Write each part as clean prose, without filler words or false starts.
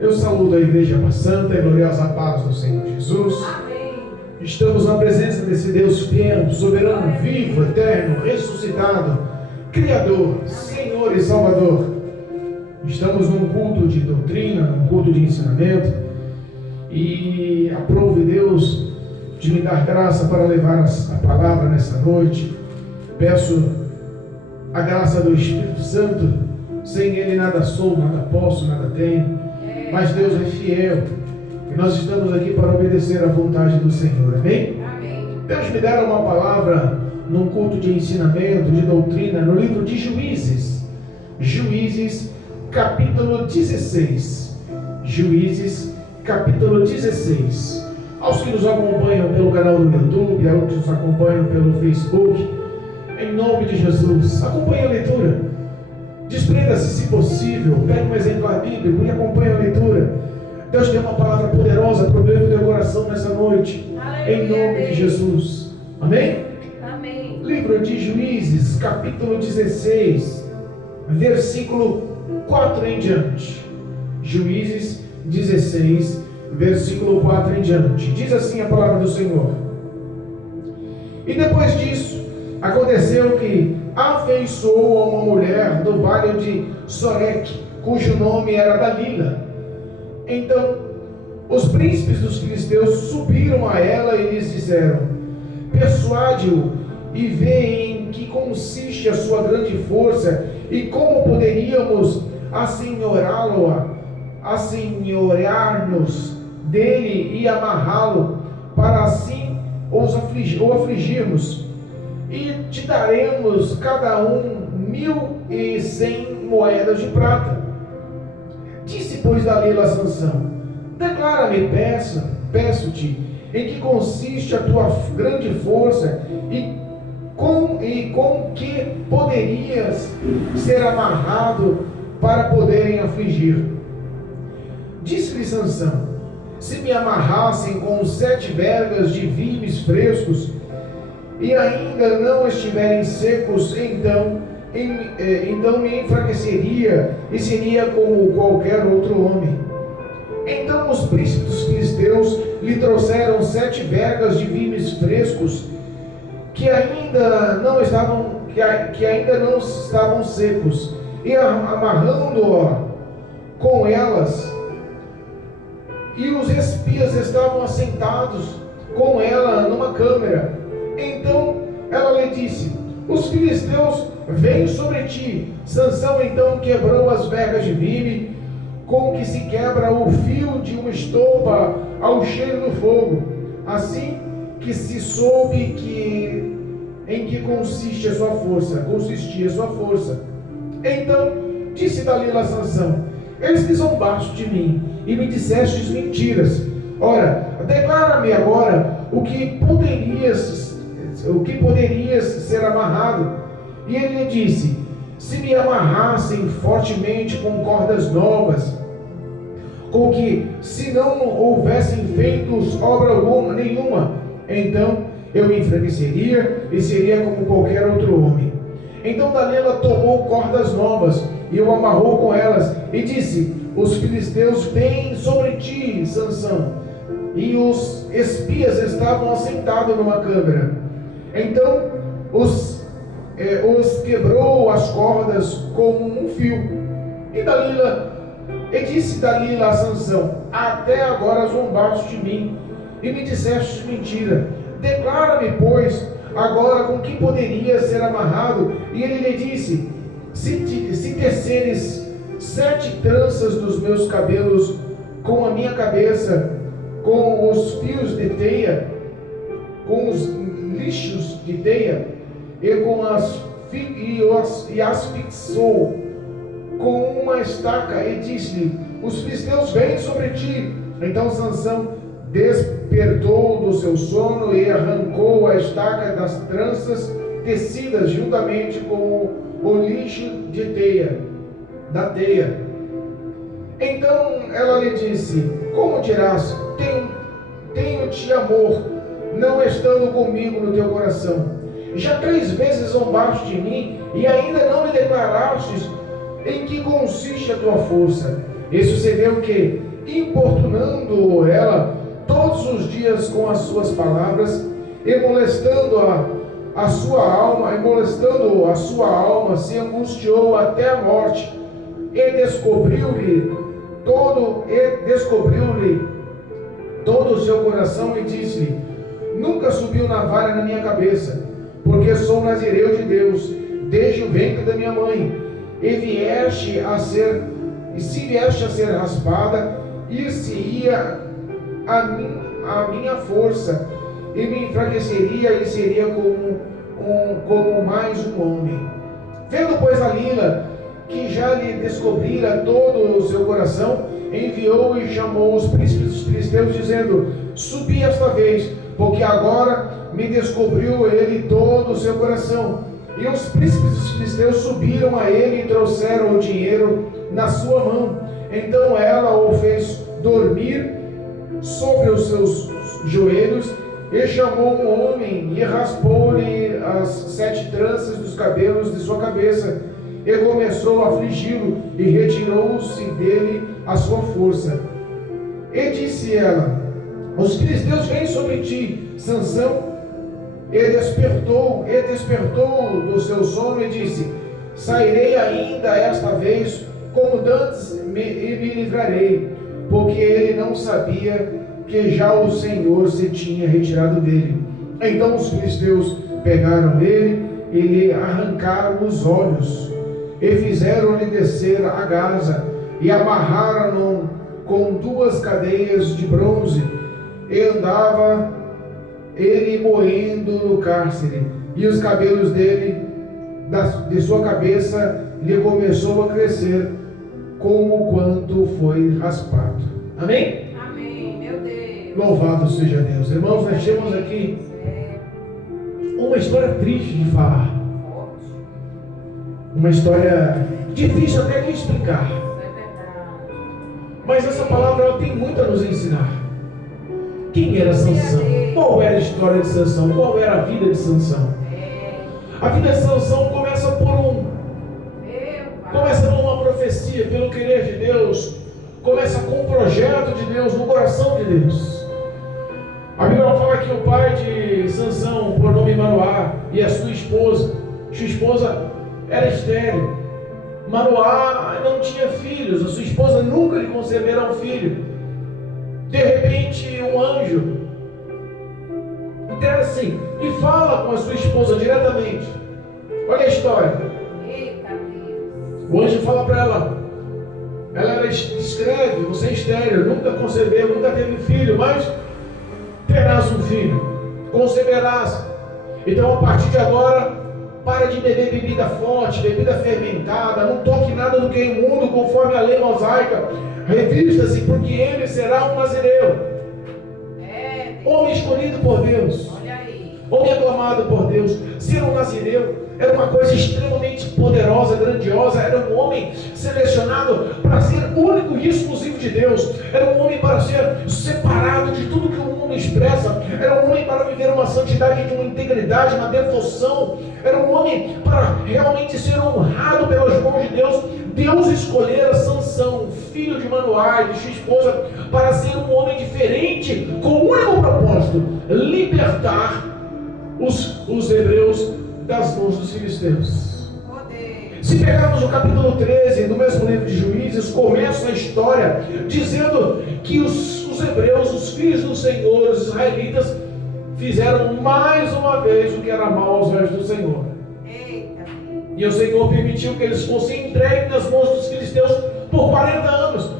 Eu saúdo a Igreja Santa e gloriosa paz do Senhor Jesus. Amém. Estamos na presença desse Deus fiel, soberano, vivo, eterno, ressuscitado, Criador, Senhor e Salvador. Estamos num culto de doutrina, num culto de ensinamento, e aprove Deus de me dar graça para levar a palavra nessa noite. Peço a graça do Espírito Santo. Sem Ele nada sou, nada posso, nada tenho. Mas Deus é fiel e nós estamos aqui para obedecer à vontade do Senhor. Amém? Amém. Deus me dera uma palavra num culto de ensinamento, de doutrina, no livro de Juízes. Juízes, capítulo 16. Juízes, capítulo 16. Aos que nos acompanham pelo canal do YouTube, aos que nos acompanham pelo Facebook, em nome de Jesus, acompanhe a leitura. Desprenda-se, se possível, pegue um exemplar bíblico e acompanhe a leitura. Deus tem uma palavra poderosa para o meu e teu coração nessa noite. Aleluia, em nome de Jesus. Amém? Amém. Livro de Juízes, capítulo 16, versículo 4 em diante. Juízes 16, versículo 4 em diante. Diz assim a palavra do Senhor. E depois disso, aconteceu que afeiçoou a uma mulher do vale de Sorek, cujo nome era Dalila. Então os príncipes dos filisteus subiram a ela e lhes disseram: persuade-o e vê em que consiste a sua grande força e como poderíamos assenhorear-nos dele e amarrá-lo, para assim o afligirmos. E te daremos cada um 1.100 moedas de prata. Disse, pois, Dalila a Sansão: declara-me, peço-te, em que consiste a tua grande força e com que poderias ser amarrado para poderem afligir. Disse-lhe Sansão: se me amarrassem com 7 vergas de vimes frescos e ainda não estiverem secos, então me enfraqueceria e seria como qualquer outro homem. Então os príncipes dos filisteus lhe trouxeram 7 vergas de vimes frescos que ainda não estavam secos, e amarrando-a com elas, e os espias estavam assentados com ela numa câmara. Então ela lhe disse: os filisteus vêm sobre ti. Sansão então quebrou as vergas de vime, com que se quebra o fio de uma estopa ao cheiro do fogo. Assim que se soube em que consistia a sua força. Então disse Dalila a Sansão: eles te zombaste de mim e me dissestes mentiras. Ora, declara-me agora o que poderias ser amarrado. E ele lhe disse: se me amarrassem fortemente com cordas novas, com que se não houvessem feito obra nenhuma, então eu me enfraqueceria e seria como qualquer outro homem. Então Dalila tomou cordas novas e o amarrou com elas e disse: os filisteus vêm sobre ti, Sansão. E os espias estavam assentados numa câmara. Então os quebrou as cordas como um fio. E disse Dalila a Sansão: até agora zombaste de mim e me disseste mentira. Declara-me, pois, agora com que poderia ser amarrado. E ele lhe disse: se teceres 7 tranças dos meus cabelos com a minha cabeça, com os fios de teia, com os lixos de teia, e as fixou com uma estaca, e disse-lhe: os filisteus vêm sobre ti. Então Sansão despertou do seu sono e arrancou a estaca das tranças tecidas juntamente com o lixo de da teia. Então ela lhe disse: como dirás, tenho-te amor, não estando comigo no teu coração? Já 3 vezes zombaste de mim e ainda não me declarastes em que consiste a tua força. E sucedeu que, importunando ela todos os dias com as suas palavras, e molestando a sua alma, se angustiou até a morte, e descobriu-lhe todo o seu coração, e disse-lhe: nunca subiu navalha na minha cabeça, porque sou nazireu de Deus desde o ventre da minha mãe. E se vieste a ser raspada, ir-se-ia a minha força, e me enfraqueceria, e seria como mais um homem. Vendo, pois, Dalila que já lhe descobrira todo o seu coração, enviou e chamou os príncipes dos filisteus, dizendo: subi esta vez, porque agora me descobriu ele todo o seu coração. E os príncipes dos filisteus subiram a ele e trouxeram o dinheiro na sua mão. Então ela o fez dormir sobre os seus joelhos, e chamou um homem e raspou-lhe as 7 tranças dos cabelos de sua cabeça, e começou a afligi-lo, e retirou-se dele a sua força. E disse ela: os filisteus vêm sobre ti, Sansão. E despertou do seu sono e disse: sairei ainda esta vez, como dantes, e me livrarei, porque ele não sabia que já o Senhor se tinha retirado dele. Então os filisteus pegaram ele e lhe arrancaram os olhos, e fizeram-lhe descer a Gaza, e amarraram-no com 2 cadeias de bronze, e andava ele moendo no cárcere, e os cabelos dele, de sua cabeça, lhe começou a crescer, como quanto foi raspado. Amém? Amém, meu Deus. Louvado seja Deus. Irmãos, nós temos aqui uma história triste de falar, uma história difícil até de explicar, mas essa palavra ela tem muito a nos ensinar. Quem era Sansão? Qual era a história de Sansão? Qual era a vida de Sansão? A vida de Sansão começa por uma profecia, pelo querer de Deus, começa com um projeto de Deus no coração de Deus. A Bíblia fala que o pai de Sansão, por nome Manoá, e a sua esposa era estéril. Manoá não tinha filhos, a sua esposa nunca lhe concebera um filho. De repente, um anjo entende assim e fala com a sua esposa diretamente. Olha a história. Eita Deus. O anjo fala para ela escreve: você é estéril, nunca concebeu, nunca teve filho, mas terás um filho, conceberás. Então, a partir de agora, para de beber bebida forte, bebida fermentada, não toque nada do que é imundo, conforme a lei mosaica. Revista-se, porque ele será um nazireu. Homem escolhido por Deus, homem aclamado por Deus. Ser um nazireu era uma coisa extremamente poderosa, grandiosa. Era um homem selecionado para ser único e exclusivo de Deus. Era um homem para ser separado de tudo que o mundo expressa. Era um homem para viver uma santidade, de uma integridade, uma devoção. Era um homem para realmente ser honrado pelas mãos de Deus. Deus escolhera Sansão, filho de Manoá e de sua esposa, para ser um homem diferente, com o único propósito: libertar os hebreus das mãos dos filisteus. Se pegarmos o capítulo 13 do mesmo livro de Juízes, começa a história dizendo que os hebreus, os filhos do Senhor, os israelitas, fizeram mais uma vez o que era mal aos olhos do Senhor. E o Senhor permitiu que eles fossem entregues nas mãos dos filisteus por 40 anos.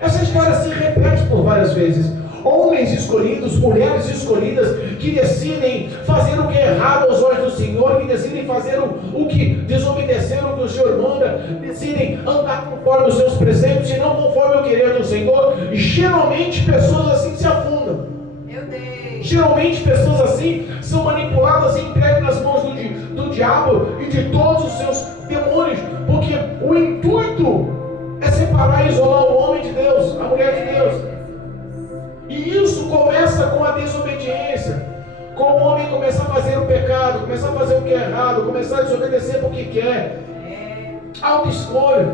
Essa história se repete por várias vezes. Homens escolhidos, mulheres escolhidas, que decidem fazer o que é errado aos olhos do Senhor, que decidem fazer o que desobedeceram o que o Senhor manda, decidem andar conforme os seus preceitos e não conforme o querer do Senhor. Geralmente pessoas assim se afundam. Geralmente pessoas assim são manipuladas e entregues nas mãos do diabo e de todos os seus demônios, porque o intuito é separar e isolar o homem de Deus, a mulher de Deus. E isso começa com a desobediência, com o homem começar a fazer o pecado, começar a fazer o que é errado, começar a desobedecer porque quer. Autoescolha.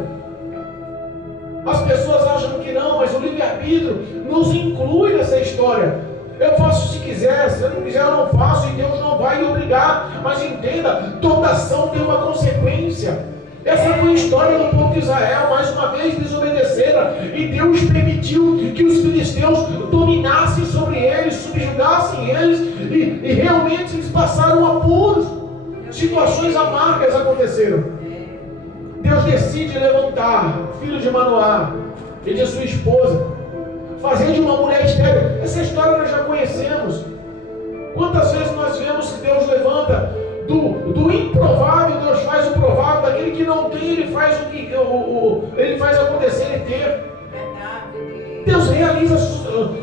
As pessoas acham que não, mas o livre-arbítrio nos inclui nessa história. Eu faço se quiser, se eu não quiser eu não faço, e Deus não vai me obrigar. Mas entenda, toda ação tem uma consequência. Essa foi a história do povo de Israel. Mais uma vez desobedeceram, e Deus permitiu que os filisteus dominassem sobre eles, subjugassem eles, e realmente eles passaram apuros. Situações amargas aconteceram. Deus decide levantar o filho de Manoá e de sua esposa, fazer de uma mulher estéril. Essa história nós já conhecemos. Quantas vezes nós vemos que Deus levanta do improvável, Deus faz o provável, daquele que não tem, Ele faz Ele faz acontecer e ter. Deus realiza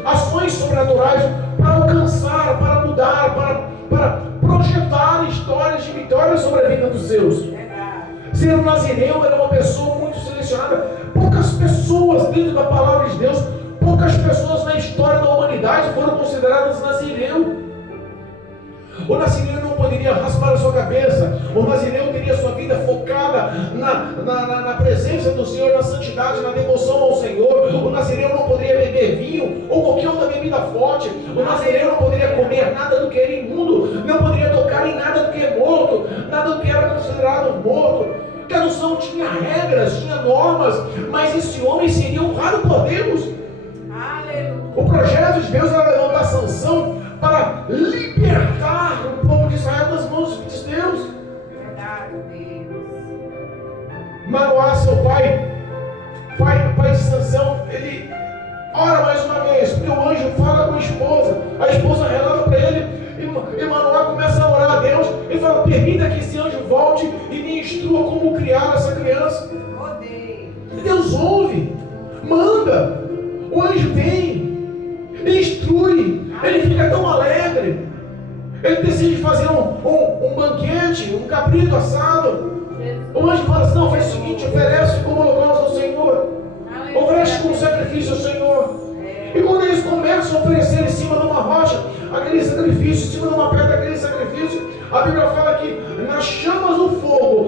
ações sobrenaturais para alcançar, para mudar, para projetar histórias de vitória sobre a vida dos seus. Ser um nazireu era uma pessoa muito selecionada. Poucas pessoas dentro da palavra de Deus, poucas pessoas na história da humanidade foram consideradas nazireu. O nazireu não poderia raspar a sua cabeça. O nazireu teria sua vida focada na presença do Senhor, na santidade, na devoção ao Senhor. O nazireu não poderia beber vinho ou qualquer outra bebida forte. O nazireu não poderia comer nada do que era imundo, não poderia tocar em nada do que é morto, nada do que era considerado morto. Cada unção tinha regras, tinha normas, mas esse homem seria honrado por Deus. Aleluia. O projeto de Deus era levantar Sansão para libertar o povo de Israel das mãos dos filisteus. Verdade, Deus. Manoá, seu pai de Sansão, ele ora mais uma vez, porque o anjo fala com a esposa relata para ele, e Manoá começa a orar a Deus. Ele fala: permita que esse anjo volte e me instrua como criar essa criança. Deus ouve, manda, o anjo vem, instrui, ele fica tão alegre, ele decide fazer um banquete, um cabrito assado. O anjo fala assim: não, faz o seguinte, oferece como holocausto ao Senhor, oferece como sacrifício ao Senhor. E quando eles começam a oferecer em cima de uma rocha aquele sacrifício, em cima de uma pedra aquele sacrifício, a Bíblia fala que nas chamas do fogo,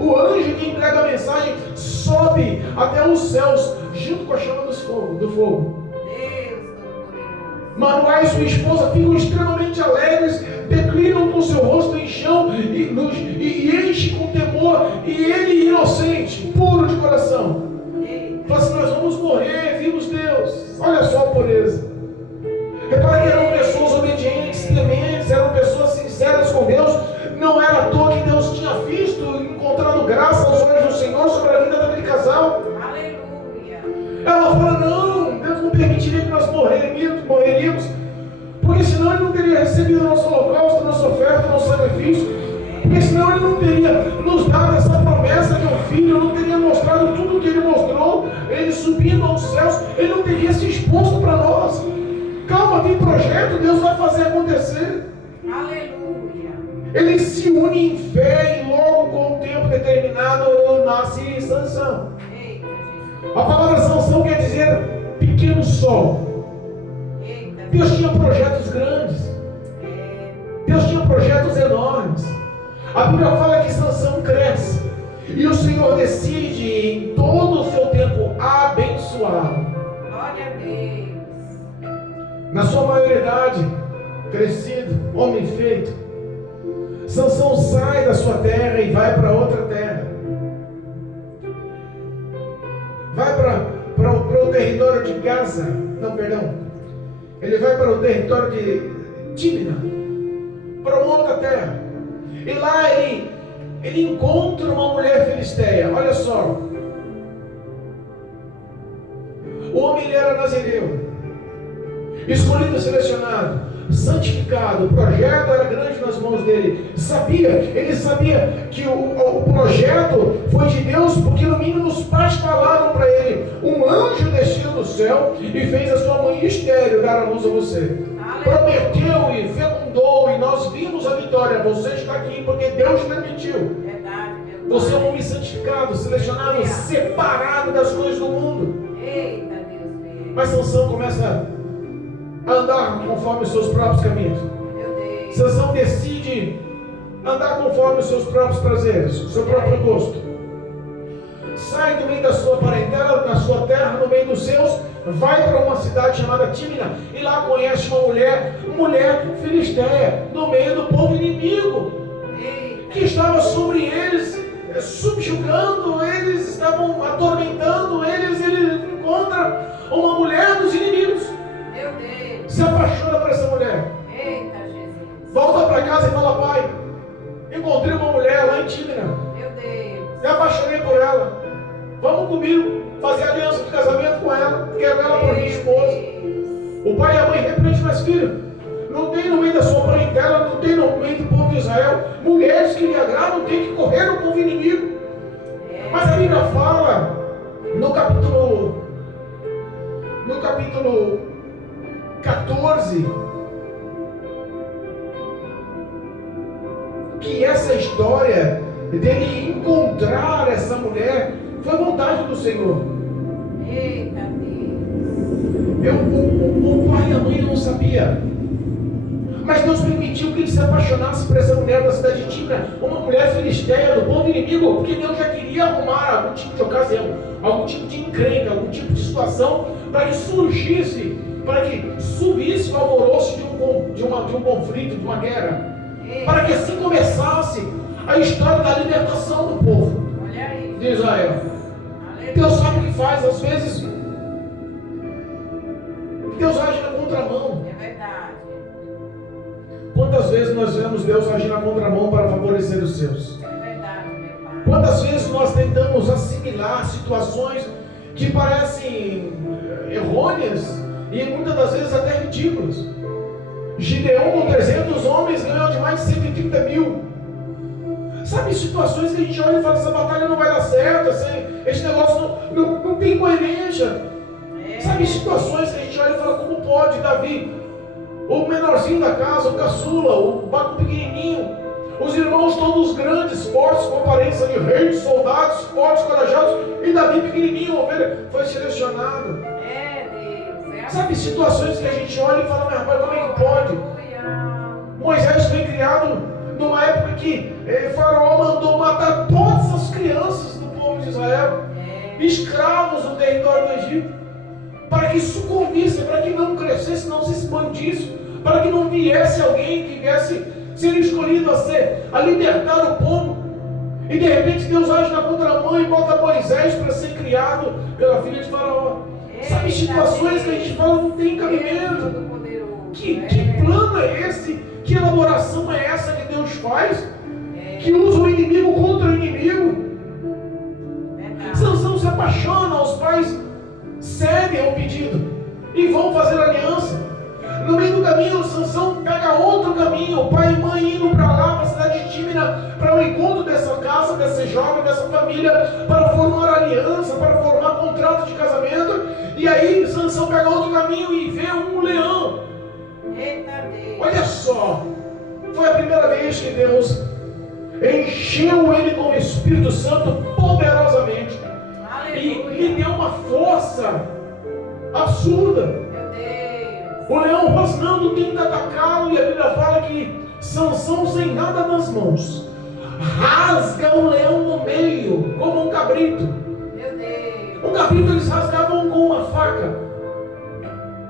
o anjo que entrega a mensagem sobe até os céus, junto com a chama do fogo. Manoá e sua esposa ficam extremamente alegres, declinam com seu rosto em chão e enchem com temor, e ele, inocente, puro de coração, fala assim: nós vamos morrer, vimos Deus. Olha só a pureza. Repara que eram pessoas obedientes, tementes, eram pessoas sinceras com Deus. Não era à toa que Deus tinha visto, encontrado graça aos olhos do Senhor sobre a vida daquele casal. Aleluia. Ela fala: não, Deus não permitiria que nós morreríamos, porque senão Ele não teria recebido o nosso holocausto, a nossa oferta, o nosso sacrifício, porque senão Ele não teria nos dado essa promessa de um filho, não teria mostrado tudo o que Ele mostrou, Ele subindo aos céus, Ele não teria se exposto para nós. Calma, tem projeto, Deus vai fazer acontecer. Aleluia. Ele se une em fé e logo com o tempo determinado nasce Sansão. Eita, Jesus. A palavra Sansão quer dizer pequeno sol. Eita, Deus tinha projetos grandes. Deus tinha projetos enormes. A Bíblia fala que Sansão cresce e o Senhor decide em todo o seu tempo abençoá-lo. glória a Deus. Na sua maioridade, crescido, homem feito, Sansão sai da sua terra e vai para outra terra. Vai para o território de Gaza. Não, perdão. Ele vai para o território de Tímina, para uma outra terra. E lá ele encontra uma mulher filisteia. Olha só. O homem, ele era nazireu, escolhido, selecionado, santificado. O projeto era grande nas mãos dele. Ele sabia que o projeto foi de Deus, porque no mínimo os pais falaram para ele: um anjo desceu do céu e fez a sua mãe estéril dar a luz a você. Prometeu e fecundou, e nós vimos a vitória. Você está aqui porque Deus permitiu. Verdade, meu Você é um Pai. homem santificado, selecionado, separado das coisas do mundo. Eita, Deus meu. Mas Sansão começa a andar conforme os seus próprios caminhos. Meu Deus. Sansão decide andar conforme os seus próprios prazeres, o seu próprio gosto. Sai do meio da sua parentela, da sua terra, vai para uma cidade chamada Tímina e lá conhece uma mulher filisteia, no meio do povo inimigo, que estava sobre eles, subjugando, eles estavam atormentando eles. Ele encontra uma mulher dos inimigos, Meu Deus. se apaixona por essa mulher, Eita, Jesus. volta para casa e fala: pai, encontrei uma mulher lá em Tímina, Meu Deus. me apaixonei por ela, vamos comigo, fazer aliança de casamento com ela, quero ela para minha esposa. O pai e a mãe repreendem: mas filho, não tem no meio da sua parentela, não tem no meio do povo de Israel mulheres que lhe agradam, tem que correr no povo inimigo. Mas a Bíblia fala no capítulo 14 que essa história dele encontrar essa mulher foi vontade do Senhor. Eita, Deus. O pai e a mãe não sabia, mas Deus permitiu que ele se apaixonasse por essa mulher da cidade de Tímina, uma mulher filisteia do povo inimigo, porque Deus já queria arrumar algum tipo de ocasião, algum tipo de encrenca, algum tipo de situação para que surgisse, para que subisse o alvoroço de um conflito, de uma guerra, para que assim começasse a história da libertação do povo Olha aí. de Israel. Aleluia. Deus sabe o que faz, às vezes Deus age na contramão. É verdade. Quantas vezes nós vemos Deus agir na contramão para favorecer os seus? É verdade, meu Pai. Quantas vezes nós tentamos assimilar situações que parecem errôneas e muitas das vezes até ridículas? Gideão com 300 homens ganhou de mais de 130 mil. Sabe, situações que a gente olha e fala: essa batalha não vai dar certo, esse negócio não tem coerência. Sabe, situações que a gente olha e fala: como pode Davi, o menorzinho da casa, o caçula, o pequenininho, os irmãos todos grandes, fortes, com aparência de reis, soldados, fortes, corajosos, e Davi pequenininho, ovelha, foi selecionado. É, Deus. É Sabe, situações que a gente olha e fala: mas rapaz, como é que pode? Aleluia. Moisés foi criado numa época que Faraó mandou matar todas as crianças do povo de Israel, escravos no território do Egito, para que sucumbisse, para que não crescesse, não se expandisse, para que não viesse alguém que viesse ser escolhido a libertar o povo. E de repente Deus age na contramão e bota Moisés para ser criado pela filha de Faraó. Sabe, situações que a gente fala: não tem cabimento. Que plano é esse? Que elaboração é essa que Deus faz? Que usa o inimigo contra o inimigo. Sansão se apaixona, os pais cedem ao pedido e vão fazer aliança. No meio do caminho, Sansão pega outro caminho, o pai e mãe indo para lá, para a cidade de Tímina, para o encontro dessa casa, dessa jovem, dessa família, para formar aliança, para formar contrato de casamento. E aí Sansão pega outro caminho e vê um leão. Eita, Deus. Olha só, foi a primeira vez que Deus encheu ele com o Espírito Santo poderosamente e lhe deu uma força absurda. Meu Deus. O leão rosnando tenta atacá-lo e a Bíblia fala que Sansão, sem nada nas mãos, rasga o leão no meio, como um cabrito. Meu Deus. Um cabrito eles rasgavam com uma faca,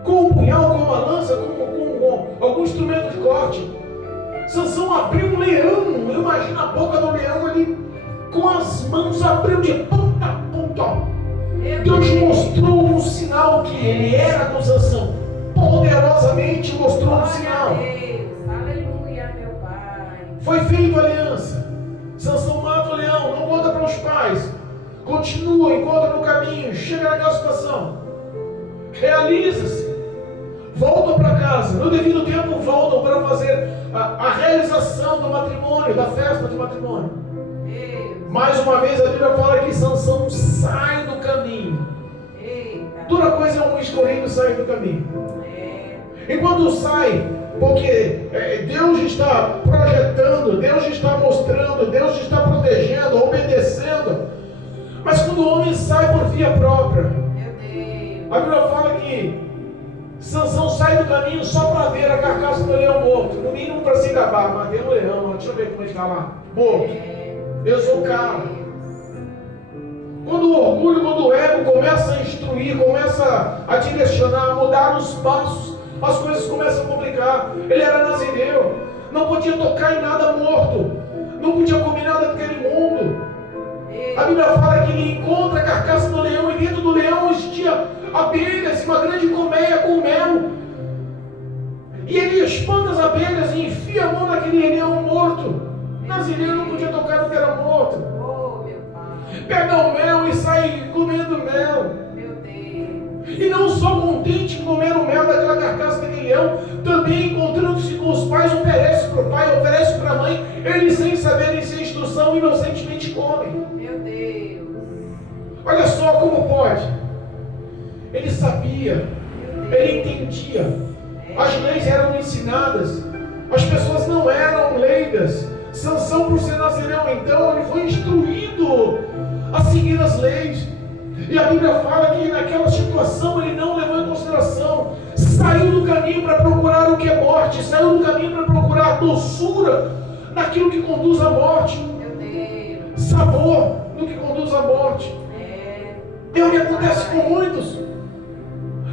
com um punhal, com uma lança, com algum instrumento de corte. Sansão abriu um leão, imagina a boca do leão ali, com as mãos abriu de ponta a ponta. Deus mostrou um sinal que ele era com Sansão, poderosamente mostrou um sinal. Aleluia, meu Pai. Foi feita a aliança. Sansão mata o leão, não conta para os pais, continua, encontra no caminho, chega naquela situação, realiza-se. Voltam para casa, no devido tempo voltam para fazer a realização do matrimônio, da festa de matrimônio. Mais uma vez a Bíblia fala que Sansão sai do caminho. Toda coisa é um escolhido sair do caminho. Enquanto sai, porque Deus está projetando, Deus está mostrando, Deus está protegendo, obedecendo. Mas quando o homem sai por via própria, a Bíblia fala que Sansão sai do caminho só para ver a carcaça do leão morto. No mínimo para se gabar. Matei um leão, deixa eu ver como ele está lá. Morto. Eu sou o cara. Quando o orgulho, quando o ego começa a instruir instruir, começa a direcionar, a mudar os passos, as coisas começam a complicar. Ele era nazireu, não podia tocar em nada morto, não podia comer nada daquele mundo. A Bíblia fala que ele encontra a carcaça do leão e dentro do leão existia abelhas e uma grande colmeia com mel. E ele espanta as abelhas e enfia a mão naquele leão morto. Nazireu não podia tocar no que era morto. Oh, meu Pai. Pega o mel e sai comendo mel. Meu Deus. E não só contente em comer o mel daquela carcaça daquele leão, também encontrando-se com os pais, oferece para o pai, oferece para a mãe. Eles, sem saberem, sem instrução, inocentemente comem. Meu Deus. Olha só como pode. Ele sabia, ele entendia. As leis eram ensinadas, as pessoas não eram leigas. Sansão, por ser nazireu, então, ele foi instruído a seguir as leis. E a Bíblia fala que naquela situação ele não levou em consideração, saiu do caminho para procurar o que é morte, saiu do caminho para procurar a doçura naquilo que conduz à morte, Meu Deus. sabor no que conduz à morte. É o que acontece com muitos.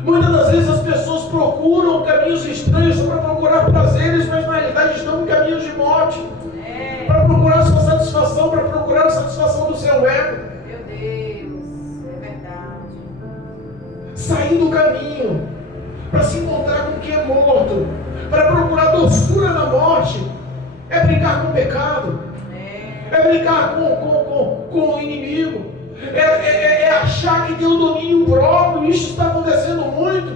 Muitas das vezes as pessoas procuram caminhos estranhos para procurar prazeres, mas na realidade estão em caminhos de morte, para procurar sua satisfação, para procurar a satisfação do seu ego. Meu Deus, é verdade. Sair do caminho para se encontrar com o que é morto, para procurar doçura na morte, é brincar com o pecado, é brincar com o inimigo. É achar que tem o domínio próprio. Isso está acontecendo muito.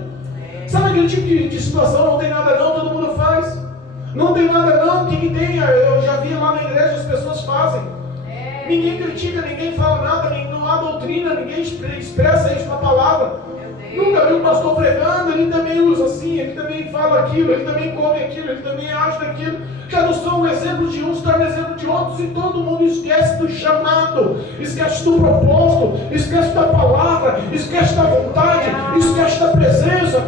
Sabe aquele tipo de situação? Não tem nada não, todo mundo faz. Não tem nada não, que tem? Eu já vi lá na igreja, as pessoas fazem. Ninguém critica, ninguém fala nada, não há doutrina, ninguém expressa isso na palavra. Nunca vi um pastor pregando, ele também usa assim, ele também fala aquilo, ele também come aquilo, ele também age daquilo. Já não são um exemplo de uns, está no exemplo de outros, e todo mundo esquece do chamado, esquece do propósito, esquece da palavra, esquece da vontade, esquece da presença,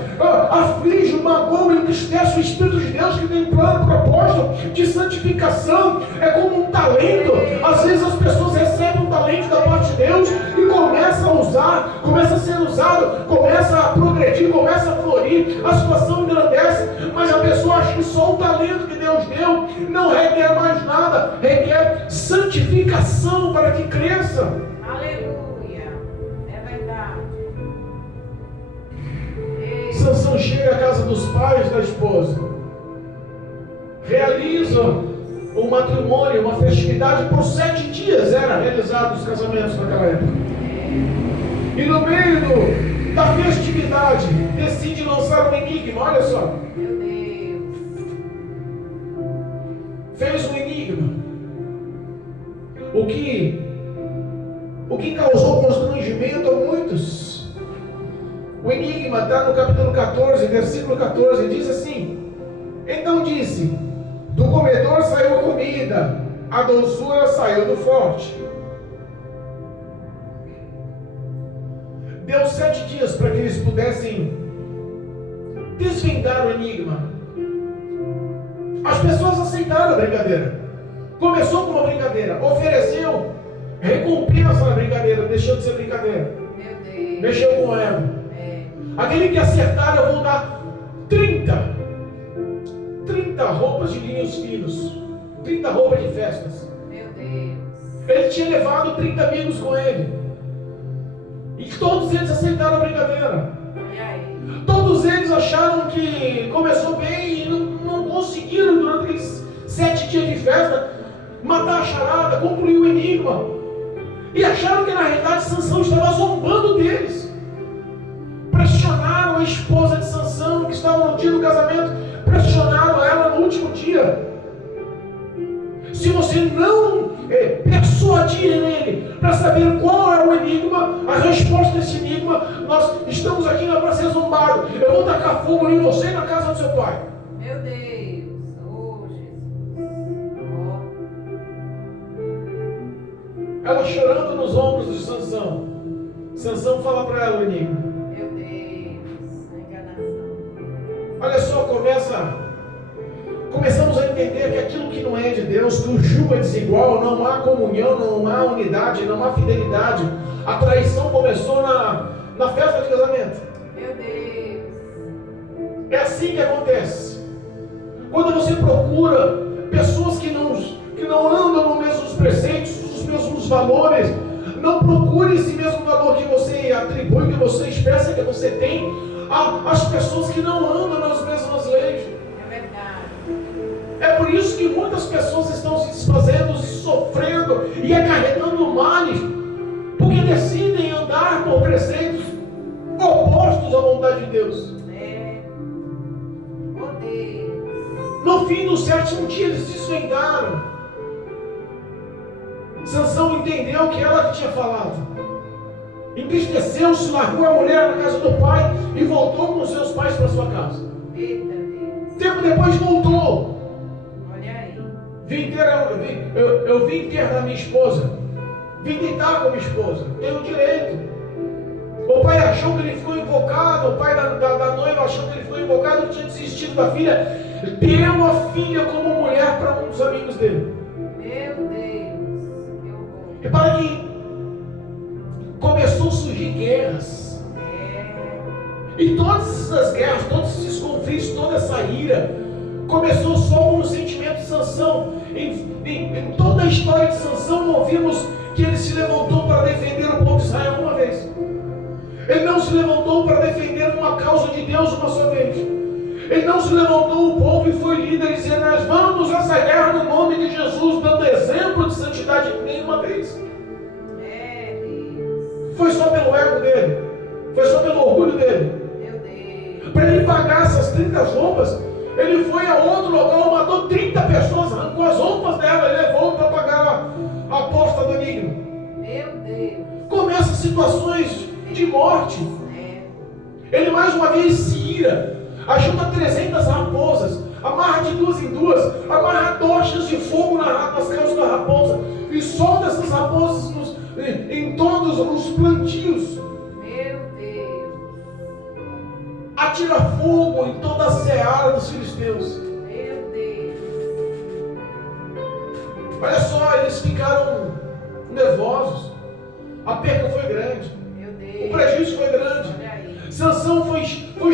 aflige, magoa, entristece o Espírito de Deus que tem plano, propósito de santificação. É como um talento. Às vezes as pessoas recebem um talento da parte de Deus e começam a usar, começa a ser usado, começa a progredir, começa a florir, a situação engrandece, mas a pessoa acha que só o talento que Deus deu não requer mais nada, requer santificação para que cresça. Aleluia, é verdade. Sansão chega à casa dos pais da esposa, realiza um matrimônio, uma festividade por 7 dias era realizado os casamentos naquela época. E no meio da festividade decide lançar um enigma. Olha só, Meu Deus. fez um enigma, o que causou constrangimento a muitos. O enigma está no capítulo 14, versículo 14, diz assim: então disse, do comedor saiu a comida, a doçura saiu do forte. Deu 7 dias para que eles pudessem desvendar o enigma. As pessoas aceitaram a brincadeira. Começou com uma brincadeira, ofereceu recompensa na brincadeira, deixou de ser brincadeira. Meu Deus. Mexeu com o ego. Aquele que acertar, eu vou dar 30 roupas de linhos finos, 30 roupas de festas. Meu Deus. Ele tinha levado 30 amigos com ele, e todos eles aceitaram a brincadeira. Olha aí. Todos eles acharam que começou bem e não conseguiram, durante aqueles 7 dias de festa, matar a charada, concluir o enigma. E acharam que na realidade Sansão estava zombando deles. Pressionaram a esposa de Sansão, que estava no dia do casamento, pressionaram ela no último dia. Se você não persuadir ele para saber qual é o enigma, a resposta desse enigma, nós estamos aqui para ser zombado. Eu vou tacar fogo em você e na casa do seu pai. Meu Deus. Oh, Jesus. Ela chorando nos ombros de Sansão. Sansão fala para ela o enigma. Meu Deus. A enganação. Olha só, começamos a entender que aquilo que não é de Deus, que o jugo é desigual, não há comunhão, não há unidade, não há fidelidade. A traição começou na festa de casamento. Meu Deus. É assim que acontece. Quando você procura pessoas que não andam nos mesmos preceitos, nos mesmos valores, não procure esse mesmo valor que você atribui, que você expressa, que você tem, as pessoas que não andam nas mesmas leis. É verdade. É por isso que muitas pessoas estão se desfazendo, sofrendo e acarretando males, porque decidem andar por preceitos opostos à vontade de Deus. Oh Deus. No fim do 7º dia eles desvendaram. Sansão entendeu o que ela tinha falado. Entristeceu-se, largou a mulher na casa do pai e voltou com seus pais para sua casa. Eita Deus. Tempo depois voltou. Olha aí. Eu vim ter da minha esposa. Vim deitar com a minha esposa. Tenho direito. O pai achou que ele ficou invocado. O pai da noiva achou que ele ficou invocado. Tinha desistido da filha. Deu a filha como mulher para um dos amigos dele. Meu Deus. Que horror. Repara que começou a surgir guerras. E todas essas guerras, todos esses conflitos, toda essa ira, começou só com o sentimento de Sansão. Em toda a história de Sansão, não vimos que ele se levantou para defender o povo de Israel uma vez. Ele não se levantou para defender uma causa de Deus uma só vez. Ele não se levantou o povo e foi líder dizendo: nós vamos essa guerra no nome de Jesus, dando exemplo de santidade nenhuma vez. Foi só pelo ego dele, foi só pelo orgulho dele. Meu Deus. Para ele pagar essas 30 roupas, ele foi a outro local, matou 30 pessoas, arrancou as roupas dela e levou para pagar a aposta do enigma. Meu Deus. Começa situações de morte. Ele mais uma vez se ira, ajunta 300 raposas, amarra de duas em duas, amarra tochas de fogo nas causas da raposa e solta essas raposas em todos os plantios. Meu Deus. Atira fogo em toda a seara dos filisteus. Meu Deus. Olha só, eles ficaram nervosos. A perca foi grande. Meu Deus. O prejuízo foi grande. Olha aí. Sansão foi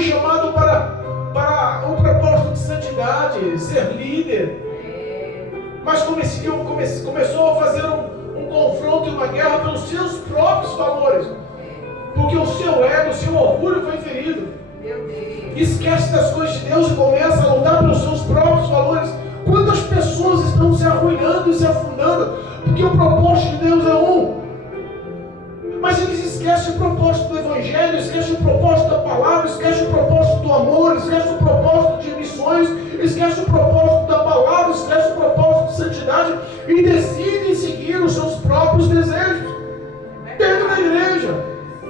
chamado para um propósito de santidade, ser líder. Mas começou a fazer um confronto e uma guerra pelos seus próprios valores. Porque o seu ego, o seu orgulho foi ferido. Meu Deus. Esquece das coisas de Deus e começa a lutar pelos seus próprios valores. Quantas pessoas estão se arruinando e se afundando porque o propósito de Deus é um, mas eles esquecem o propósito do Evangelho, esquecem o propósito da palavra, esquecem o propósito do amor, esquecem o propósito de missões, esquecem o propósito da palavra, esquecem o propósito de santidade e decidem seguir os seus próprios desejos dentro da igreja.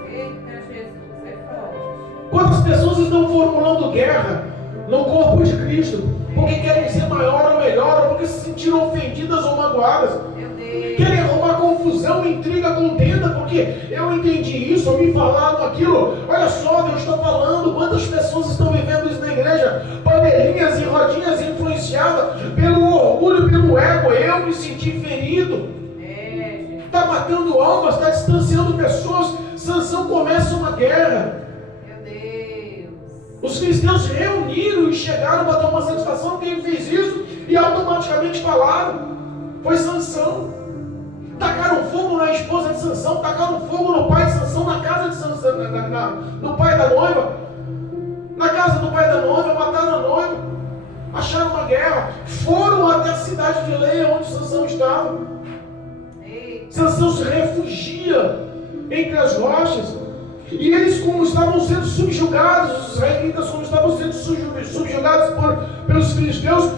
Eita Jesus, é forte. Quantas pessoas estão formulando guerra no corpo de Cristo porque querem ser maior ou melhor, ou porque se sentiram ofendidas ou magoadas? Meu Deus. Querem arrumar confusão, intriga, contenda, porque eu entendi isso, ou me falaram aquilo. Olha só, Deus está falando. Quantas pessoas estão vivendo isso na igreja? Panelinhas e rodinhas influenciadas pelo orgulho, pelo ego. Eu me senti ferido. Gente. Está matando almas, está distanciando pessoas. Sansão começa uma guerra. Meu Deus. Os filisteus se reuniram e chegaram para dar uma satisfação. Quem fez isso? E automaticamente falaram: foi Sansão. Tacaram fogo na esposa de Sansão, tacaram fogo no pai de Sansão, na casa de Sansão, no pai da noiva, na casa do pai da noiva, mataram a noiva, acharam uma guerra, foram até a cidade de Leia, onde Sansão estava. Sansão se refugia entre as rochas, e eles, como estavam sendo subjugados, os israelitas, como estavam sendo subjugados pelos filisteus,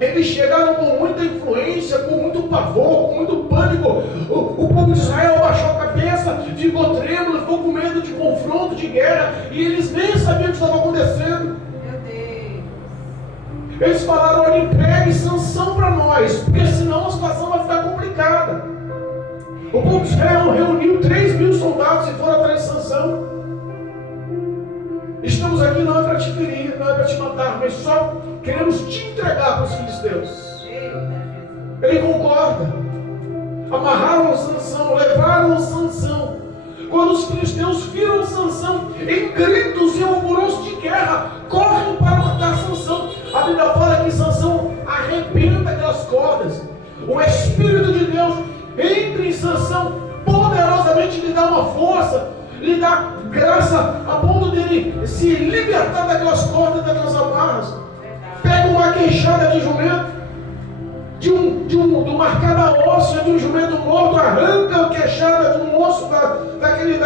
eles chegaram com muita influência, com muito pavor, com muito pânico. O povo de Israel abaixou a cabeça, ficou trêmulo, ficou com medo de confronto, de guerra, e eles nem sabiam o que estava acontecendo. Meu Deus. Eles falaram: olha, entregue Sansão para nós, porque senão a situação vai ficar complicada. O povo de Israel reuniu 3.000 soldados e foram atrás de Sansão. Estamos aqui não é para te ferir, não é para te matar, mas só queremos te entregar para os filisteus. Ele concorda. Amarraram Sansão, levaram Sansão Quando os filisteus viram Sansão em gritos e alvoroço de guerra, correm para matar Sansão. A Bíblia fala que Sansão arrebenta aquelas cordas. O Espírito de Deus entra em Sansão, poderosamente lhe dá uma força, lhe dá graça a ponto dele se libertar daquelas cordas, daquelas amarras. Pega uma queixada de jumento, de uma arcada óssea de um jumento morto, arranca a queixada de um osso daquele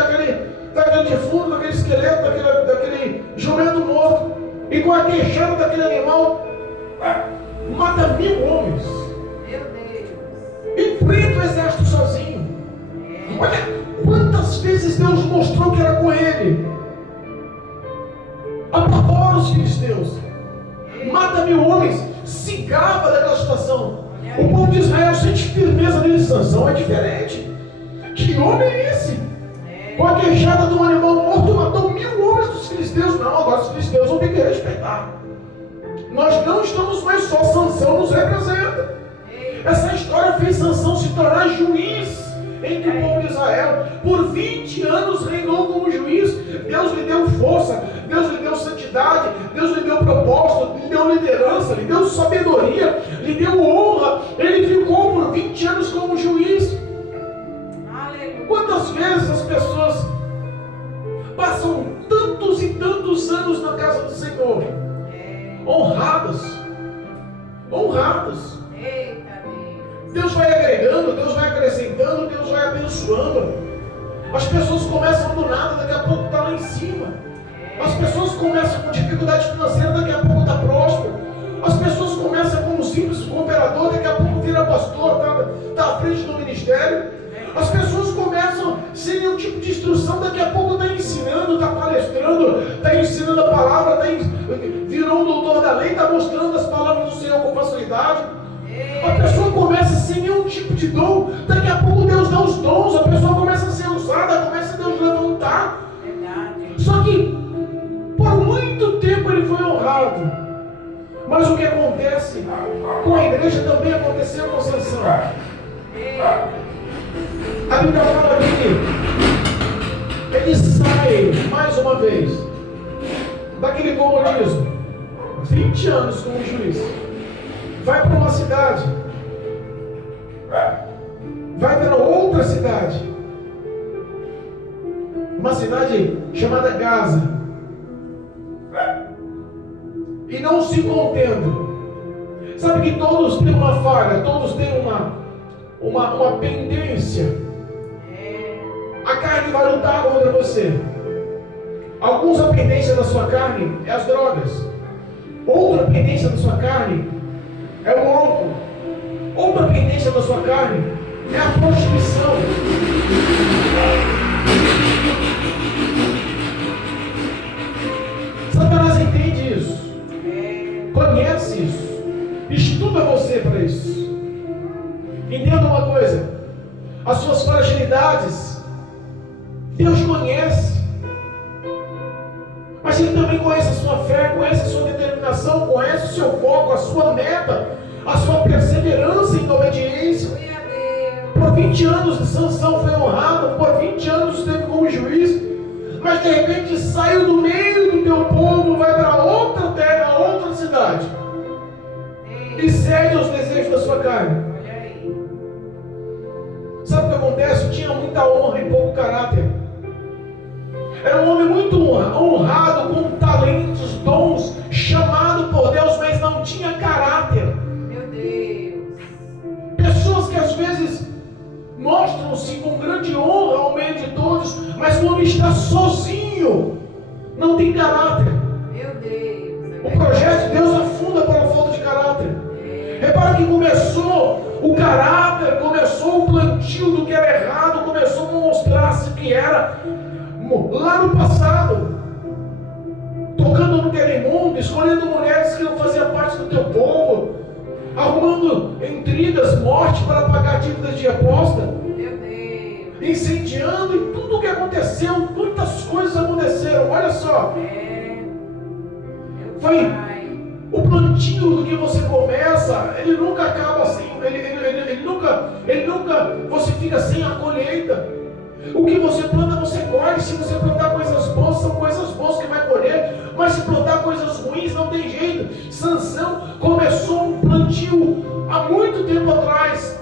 defunto, daquele esqueleto, daquele jumento morto, e com a queixada daquele animal mata 1000 homens. Meu Deus. Enfrenta o exército sozinho. Olha quantas vezes Deus mostrou que era com ele. Apavora os filisteus, mata 1000 homens, se gaba daquela situação. O povo de Israel sente firmeza nele. Sansão é diferente. Que homem é esse? Com a queixada de um animal morto matou 1000 homens dos filisteus. Não, agora os filisteus vão ter que respeitar. Nós não estamos mais só, Sansão nos representa. Essa história fez Sansão se tornar juiz entre o povo de Israel. Por 20 anos reinou como juiz. Deus lhe deu força, Deus lhe deu santidade, Deus lhe deu propósito, lhe deu liderança, lhe deu sabedoria, lhe deu honra. Ele ficou por 20 anos como juiz. Quantas vezes as pessoas passam tantos e tantos anos na casa do Senhor, honradas, Deus vai agregando, Deus vai acrescentando, Deus vai abençoando. As pessoas começam do nada, daqui a pouco está lá em cima. As pessoas começam com dificuldade financeira, daqui a pouco está próspero. As pessoas começam como simples cooperador, daqui a pouco vira pastor, está à frente do ministério. As pessoas começam sem nenhum tipo de instrução, daqui a pouco está ensinando, está palestrando, está ensinando a palavra, virou um doutor da lei, está mostrando as palavras do Senhor com facilidade. A pessoa começa sem nenhum tipo de dom, daqui a pouco Deus dá os dons, a pessoa começa a ser usada, começa a Deus levantar. Só que por muito tempo ele foi honrado. Mas o que acontece com a igreja também aconteceu com Sansão. A Bíblia fala que ele sai mais uma vez daquele comodismo, 20 anos como juiz, vai para uma cidade, vai para outra cidade, uma cidade chamada Gaza, e não se contendo. Sabe que todos têm uma falha, todos têm uma pendência. A carne vai lutar contra você. Alguns, a pendência da sua carne é as drogas. Outra pendência da sua carne é o álcool. Outra pendência da sua carne é a prostituição. Satanás entende isso, conhece isso, estuda você para isso. Entenda uma coisa: as suas fragilidades Deus conhece, mas Ele também conhece a sua fé, conhece a sua determinação, conhece o seu foco, a sua meta, a sua perseverança em obediência. Por 20 anos Sansão foi honrado, por 20 anos esteve como juiz, mas de repente saiu do meio do teu povo, vai para outra terra, outra cidade, e cede aos desejos da sua carne. Sabe o que acontece? Tinha muita honra e pouco caráter. Era um homem muito honrado, com talentos, dons, chamado por Deus, mas não tinha caráter. Meu Deus. Pessoas que às vezes mostram-se com grande honra ao meio de todos, mas quando está sozinho, não tem caráter. Meu Deus. O projeto de Deus afunda pela falta de caráter. Repara que começou o caráter, começou o plantio do que era errado, começou a mostrar-se que era lá no passado, tocando no telemundo, escolhendo mulheres que não faziam parte do teu povo, arrumando intrigas, morte para pagar dívidas de aposta, Meu Deus. incendiando, e tudo o que aconteceu, quantas coisas aconteceram. Olha só, foi o plantio do que você começa, ele nunca acaba assim, ele nunca, você fica sem a colheita. O que você planta, você colhe. Se você plantar coisas boas, são coisas boas que vai colher. Mas se plantar coisas ruins, não tem jeito. Sansão começou um plantio há muito tempo atrás.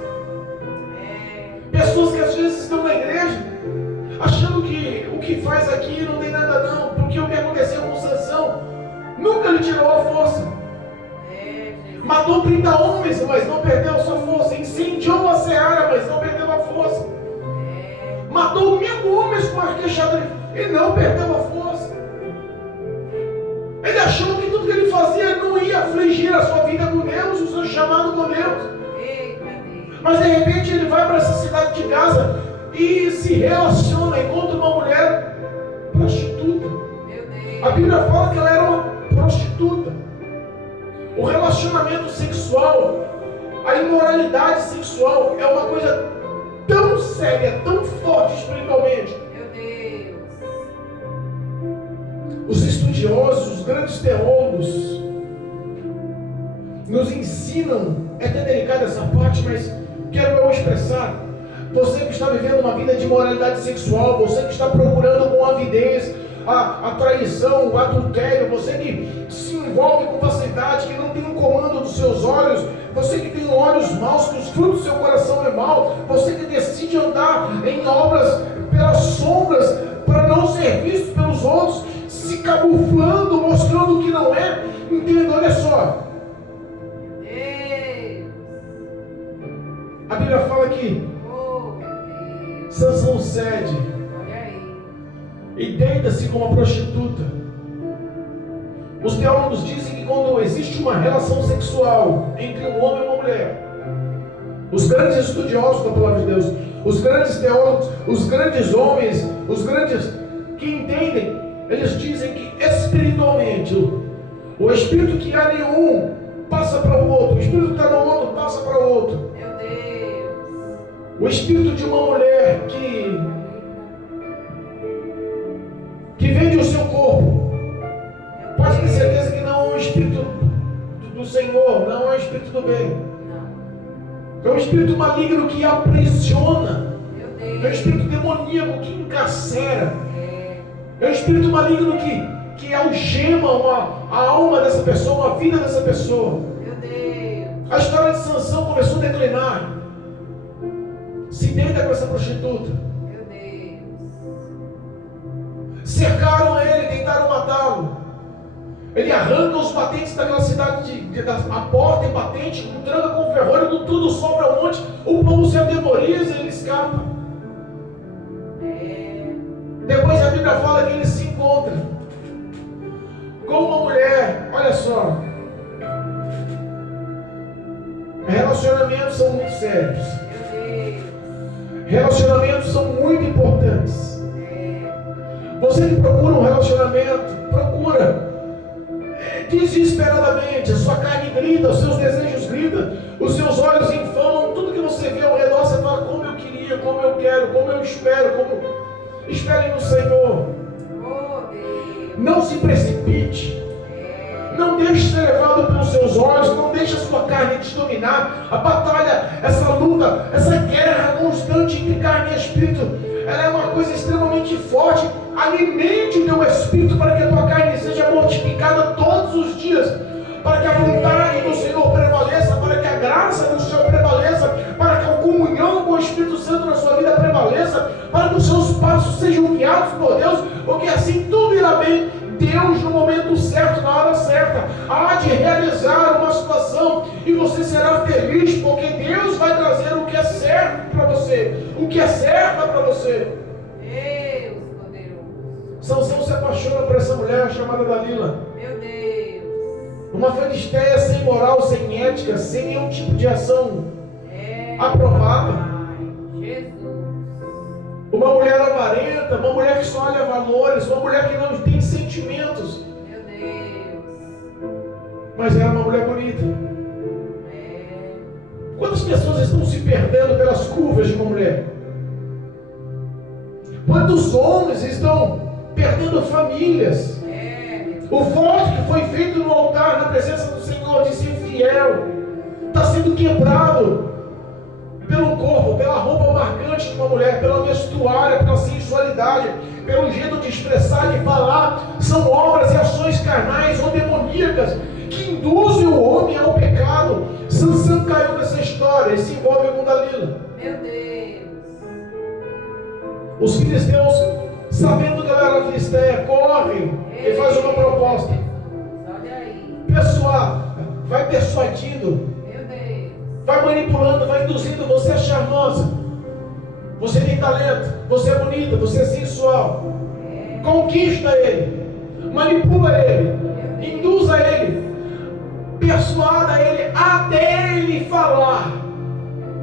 Pessoas que às vezes estão na igreja, achando que o que faz aqui não tem nada não. Porque o que aconteceu com Sansão, nunca lhe tirou a força. Matou 30 homens, mas não perdeu a sua força. Incendiou uma seara, mas não perdeu a força. Matou 1000 homens com arquejada e não perdeu a força. Ele achou que tudo que ele fazia não ia afligir a sua vida com Deus, o seu chamado com Deus. Mas de repente ele vai para essa cidade de Gaza e se relaciona, encontra uma mulher prostituta. A Bíblia fala que ela era uma prostituta. O relacionamento sexual, a imoralidade sexual é uma coisa tão séria, tão forte espiritualmente. Os estudiosos, os grandes teólogos nos ensinam, é até delicada essa parte, mas quero eu expressar. Você que está vivendo uma vida de imoralidade sexual, você que está procurando com avidez a traição, o adultério, você que se envolve com facilidade, que não tem um comando dos seus olhos, você que tem olhos maus, que os frutos do seu coração é mau, você que decide andar em obras pelas sombras, para não ser visto pelos outros, se camuflando, mostrando o que não é. Entenda, olha só. A Bíblia fala que Sansão cede e deita-se com uma prostituta. Os teólogos dizem que quando existe uma relação sexual entre um homem e uma mulher, os grandes estudiosos da palavra de Deus, os grandes teólogos, os grandes homens, os grandes que entendem, eles dizem que espiritualmente o espírito que há em um passa para o outro, o espírito que está no outro passa para o outro. O espírito de uma mulher que vende o seu corpo, pode ter certeza que não é um espírito do Senhor, não é um espírito do bem. É um espírito maligno que aprisiona, é um espírito demoníaco que encarcera, é um espírito maligno que algema a alma dessa pessoa, a vida dessa pessoa. A história de Sansão começou a declinar. Se deita com essa prostituta. Cercaram ele, tentaram matá-lo. Ele arranca os batentes daquela cidade, a porta em batente, tranca com ferrolho, tudo sobra um monte. O povo se atemoriza e ele escapa. Depois a Bíblia fala que ele se encontra com uma mulher. Olha só, relacionamentos são muito sérios. Relacionamentos são muito importantes. Você que procura um relacionamento, procura desesperadamente. A sua carne grita, os seus desejos gritam, os seus olhos inflamam, tudo que você vê ao redor, você fala: como eu queria, como eu quero, como eu espero, como... Espere no Senhor. Não se precipite. Não deixe ser levado pelos seus olhos. Não deixe a sua carne te dominar. A batalha, essa luta, essa guerra constante entre carne e espírito, ela é uma coisa extremamente forte. Alimente o teu espírito para que a tua carne seja mortificada todos os dias, para que a vontade do Senhor prevaleça, para que a graça do Senhor prevaleça, para que a comunhão com o Espírito Santo na sua vida prevaleça, para que os seus passos sejam guiados por Deus, porque assim tudo irá bem. Deus, no momento certo, na hora certa, há de realizar uma situação e você será feliz, porque Deus vai trazer o que é certo para você, o que é certo para você. Deus poderoso. Sansão se apaixona por essa mulher chamada Dalila. Meu Deus. Uma filisteia sem moral, sem ética, sem nenhum tipo de ação aprovada. Jesus. Uma mulher avarenta, uma mulher que só olha valores, uma mulher que não tem sentimentos. Meu Deus. Mas era uma mulher bonita. Quantas pessoas estão se perdendo pelas curvas de uma mulher? Quantos homens estão perdendo famílias? O voto que foi feito no altar, na presença do Senhor, de ser fiel, está sendo quebrado pelo corpo, pela roupa marcante de uma mulher, pela vestuária, pela sensualidade, pelo jeito de expressar, de falar, são obras e ações carnais ou demoníacas que induzem o homem ao pecado. Sansão caiu nessa história e se envolve com Dalila. Meu Deus. Os filisteus, sabendo que ela era filisteia, correm e fazem uma proposta. Olha aí. Vai persuadindo, Meu Deus. vai manipulando, vai induzindo. Você é charmosa, você tem talento, você é bonita, você é sensual. Conquista ele, manipula ele, induza ele, persuada ele até ele falar.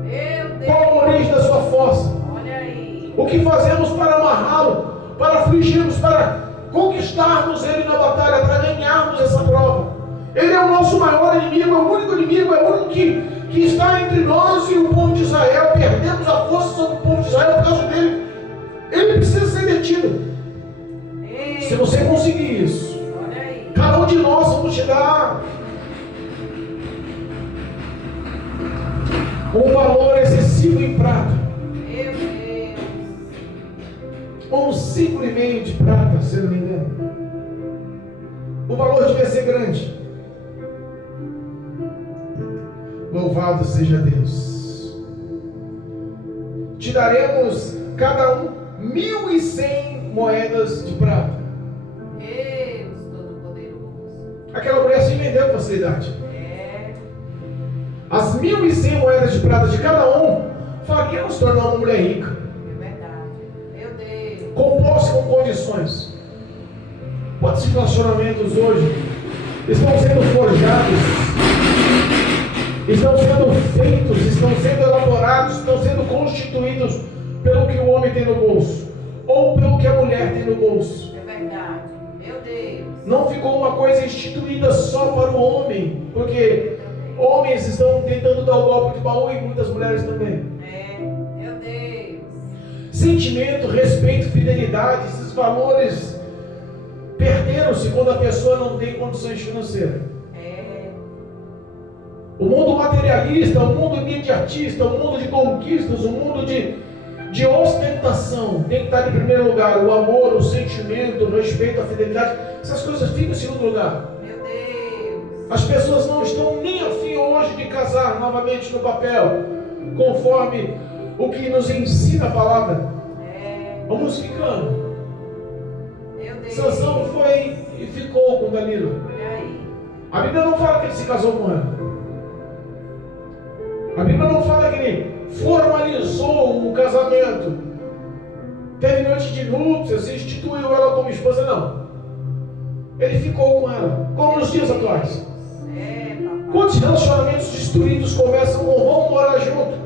Meu Deus. Qual a origem da sua força? Olha aí. O que fazemos para amarrá-lo, para afligirmos, para conquistarmos ele na batalha, para ganharmos essa prova? Ele é o nosso maior inimigo, é o único inimigo, é o único que está entre nós e o povo de Israel. Perdemos a força sobre o povo de Israel por causa dele. Ele precisa ser detido. Se você conseguir isso, Olha aí. cada um de nós vamos te dar um valor excessivo em prata. Meu Deus. Um ciclo e meio de prata, se não me engano. O valor devia ser grande. Louvado seja Deus. Te daremos cada um 1.100 moedas de prata. Deus Todo-Poderoso. Aquela mulher se vendeu com facilidade. É. As 1.100 moedas de prata de cada um faria nos tornar uma mulher rica, É verdade. Meu Deus. composta com condições. Quantos relacionamentos hoje estão sendo forjados, estão sendo feitos, estão sendo elaborados, estão sendo constituídos pelo que o homem tem no bolso, ou pelo que a mulher tem no bolso? É verdade. Meu Deus. Não ficou uma coisa instituída só para o homem, porque homens estão tentando dar o golpe de baú e muitas mulheres também. É. Meu Deus. Sentimento, respeito, fidelidade, esses valores perderam-se quando a pessoa não tem condições financeiras. É. O mundo materialista, o mundo imediatista, o mundo de conquistas, o mundo de ostentação tem que estar em primeiro lugar. O amor, o sentimento, o respeito, a fidelidade, essas coisas ficam em segundo lugar. Meu Deus. As pessoas não estão nem a fim hoje de casar novamente no papel, conforme o que nos ensina a palavra. É. Vamos ficando. Meu Deus. Sansão foi e ficou com Dalila. Olha aí. A Bíblia não fala que ele se casou com ela. A Bíblia não fala que ele formalizou o casamento, teve noite de núpcias e instituiu ela como esposa, não. Ele ficou com ela, como nos dias atuais. É, papai. Quantos relacionamentos destruídos começam com vamos morar junto?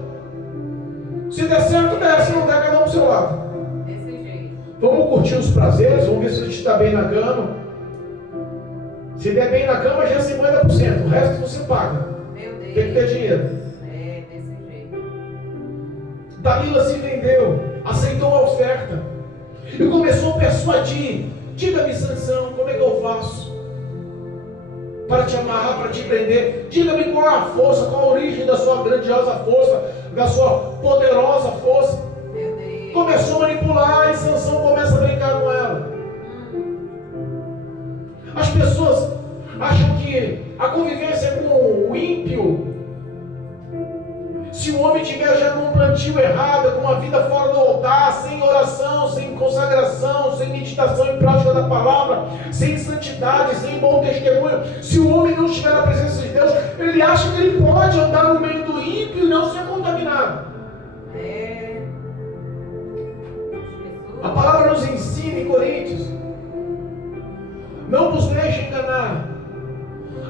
Se der certo, der. Se não der, cada um pro seu lado. Desse jeito. Vamos curtir os prazeres, vamos ver se a gente está bem na cama. Se der bem na cama, já é 50%. O resto você paga. Meu Deus. Tem que ter dinheiro. É, desse jeito. Dalila se vendeu, aceitou a oferta e começou a persuadir. Diga-me, Sansão, como é que eu faço para te amarrar, para te prender? Diga-me qual é a força, qual a origem da sua grandiosa força, da sua poderosa força. Meu Deus. Começou a manipular e Sansão começa a brincar com ela. As pessoas acham que a convivência com o ímpio, se o homem tiver já com um plantio errado, com uma vida fora do altar, sem oração, sem consagração, sem meditação em prática da palavra, sem santidade, sem bom testemunho, se o homem não estiver na presença de Deus, ele acha que ele pode andar no meio do ímpio e não ser contaminado. É. A palavra nos ensina em Coríntios: não vos deixe enganar.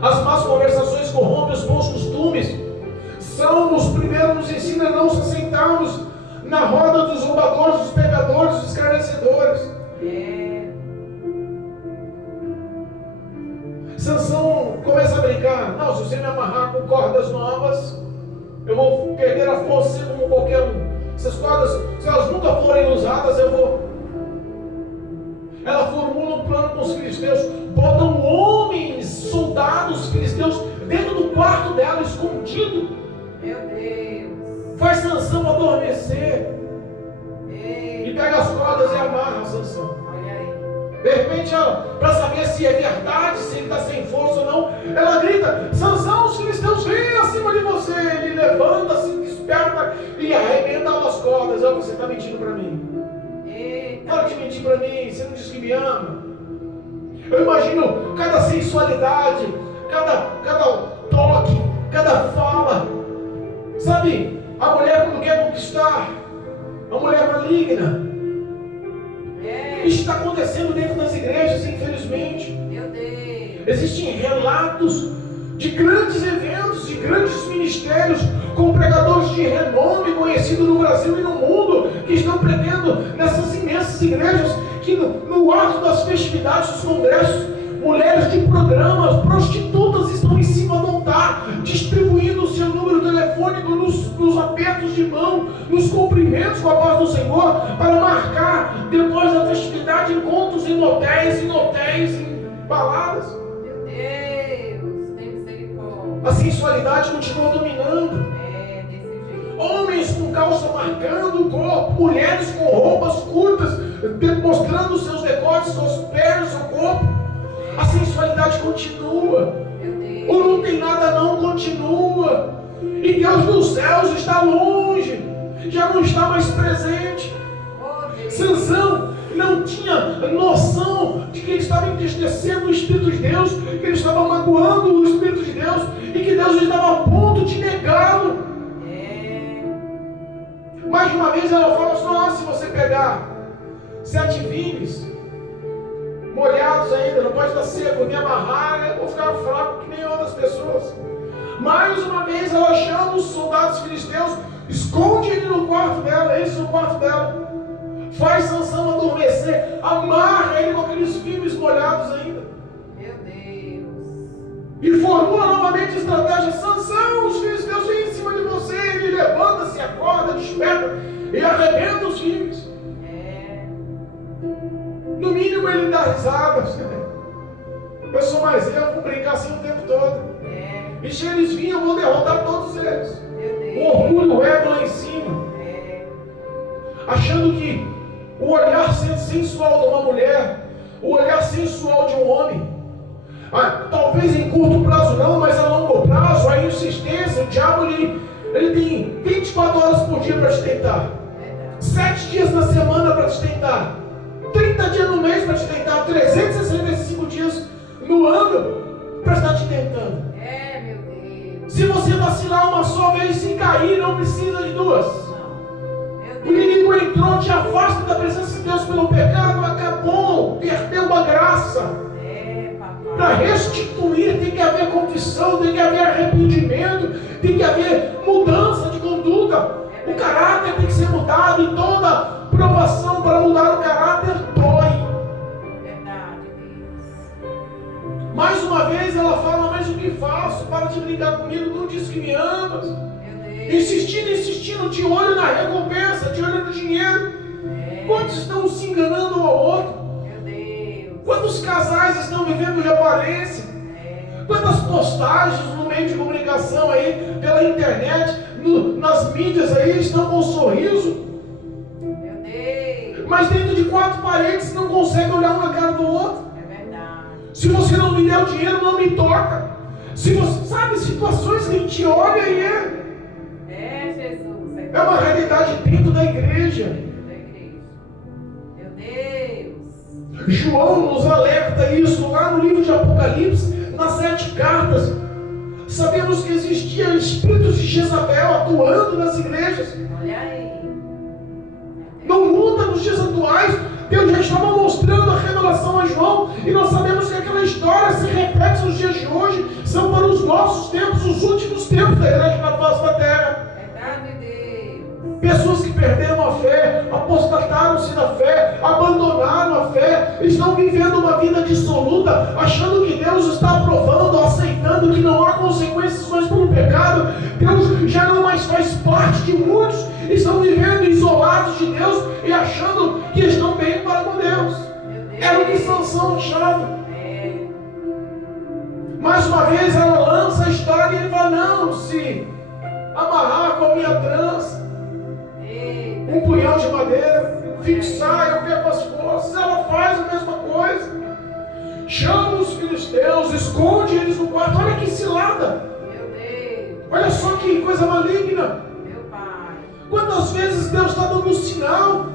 As más conversações corrompem os bons costumes. Salmos primeiro nos ensina a não se sentarmos na roda dos roubadores, dos pecadores, dos escarnecedores. É. Sansão começa a brincar: não, se você me amarrar com cordas novas, eu vou perder a força como qualquer um. Essas cordas, se elas nunca forem usadas, eu vou. Ela formula um plano com os filisteus, botam homens, soldados filisteus dentro do quarto dela, escondido. Meu Deus. Faz Sansão repente, para saber se é verdade, se ele está sem força ou não, ela grita: Sansão, os filisteus vêm acima de você. Ele levanta, se desperta e arrebenta as cordas. Você está mentindo para mim. Para de mentir para mim, você não diz que me ama. Eu imagino cada sensualidade, cada toque, cada fala. Sabe, a mulher quando quer conquistar, a mulher maligna. Isso está acontecendo dentro das igrejas, infelizmente. Meu Deus. Existem relatos de grandes eventos, de grandes ministérios, com pregadores de renome conhecidos no Brasil e no mundo, que estão pregando nessas imensas igrejas, que no ato das festividades, dos congressos, mulheres de programas, prostitutas estão em cima do altar, distribuindo o seu número telefônico nos apertos de mão, nos cumprimentos com a paz do Senhor, para marcar, depois da festividade, encontros em motéis, em baladas. Meu Deus, tem misericórdia. A sensualidade continua dominando. Desse jeito. Homens com calça marcando o corpo, mulheres com roupas curtas, mostrando seus decotes, seus pés, seu corpo. A sensualidade continua. Meu Deus. O não tem nada não continua. E Deus dos céus está longe, já não está mais presente. Oh, Deus. Sansão não tinha noção de que ele estava entristecendo o Espírito de Deus, que ele estava magoando o Espírito de Deus e que Deus estava a ponto de negá-lo. Mais de uma vez ela fala assim: se você pegar 7 vinhos molhados ainda, não pode estar seco, me amarrar, eu vou ficar fraco que nem outras pessoas. Mais uma vez ela chama os soldados filisteus, esconde ele no quarto dela, esse no quarto dela, faz Sansão adormecer, amarra ele com aqueles filmes molhados ainda. Meu Deus. E formula novamente a estratégia: Sansão, os filisteus vêm em cima de você. Ele levanta-se, acorda, desperta e arrebenta os filmes. No mínimo ele dá risada. Eu sou mais eu, vou brincar assim o tempo todo. E se eles vinham, eu vou derrotar todos eles. O orgulho, o ego lá em cima. Achando que o olhar sensual de uma mulher, o olhar sensual de um homem, talvez em curto prazo não, mas a longo prazo, a insistência, o diabo ele tem 24 horas por dia para te tentar, 7 dias na semana para te tentar, 30 dias no mês para te tentar, 365 dias no ano para estar te tentando. Meu Deus. Se você vacilar uma só vez, se cair, não precisa de duas. O inimigo entrou, te afasta da presença de Deus pelo pecado, acabou, perdeu uma graça. Para restituir tem que haver confissão, tem que haver arrependimento, tem que haver mudança de conduta. O caráter tem que ser mudado, e toda provação para mudar o caráter dói. Verdade, Deus. Mais uma vez ela fala: mas o que faço? Para de brigar comigo, não diz que me amas. Insistindo, de olho na recompensa, de olho no dinheiro. Quantos estão se enganando um ao outro? Meu Deus. Quantos casais estão vivendo de aparência? Quantas postagens no meio de comunicação aí, pela internet, nas mídias aí, estão com um sorriso? Meu Deus. Mas dentro de 4 paredes não conseguem olhar um na cara do outro. É verdade. Se você não me der o dinheiro, não me toca. Se você sabe situações que a gente olha e Jesus. é uma realidade dentro da igreja. Meu Deus. João nos alerta isso lá no livro de Apocalipse, nas 7 cartas. Sabemos que existiam espíritos de Jezabel atuando nas igrejas. Olha aí. No mundo, nos dias atuais, Deus já estava mostrando a revelação a João, e nós sabemos que aquela história se repete nos dias de hoje. São para os nossos tempos, os últimos tempos da igreja na face da terra. Verdade, Deus. Pessoas que perderam a fé, apostataram-se da fé, abandonaram a fé, estão vivendo uma vida dissoluta, achando que Deus está aprovando, aceitando que não há consequências mais pelo pecado. Deus já não mais faz parte de muitos, estão vivendo isolados de Deus e achando que estão bem para com Deus. Era o que Sansão achava. Mais uma vez ela lança a história e ele fala: não, se amarrar com a minha trança, um punhal de madeira, fixar, eu perco as forças. Ela faz a mesma coisa. chama os filisteus, esconde eles no quarto. Olha que cilada! Meu Deus. Olha só que coisa maligna! Meu Pai. Quantas vezes Deus está dando um sinal?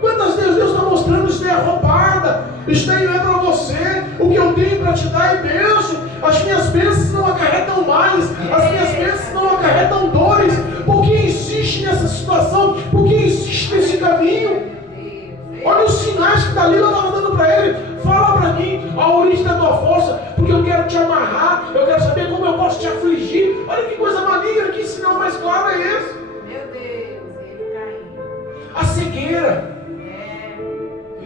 Quantas vezes Deus está mostrando: isso é roubada, isso aí não é para você, o que eu tenho para te dar é bênção, as minhas bênçãos não acarretam males, as minhas bênçãos não acarretam dores. Por que insiste nessa situação? Por que insiste nesse caminho? Olha os sinais que Dalila estava dando para ele. Fala para mim a origem da tua força, porque eu quero te amarrar, eu quero saber como eu posso te afligir. Olha que coisa maligna, que sinal mais claro é esse? Meu Deus, ele caiu. A cegueira.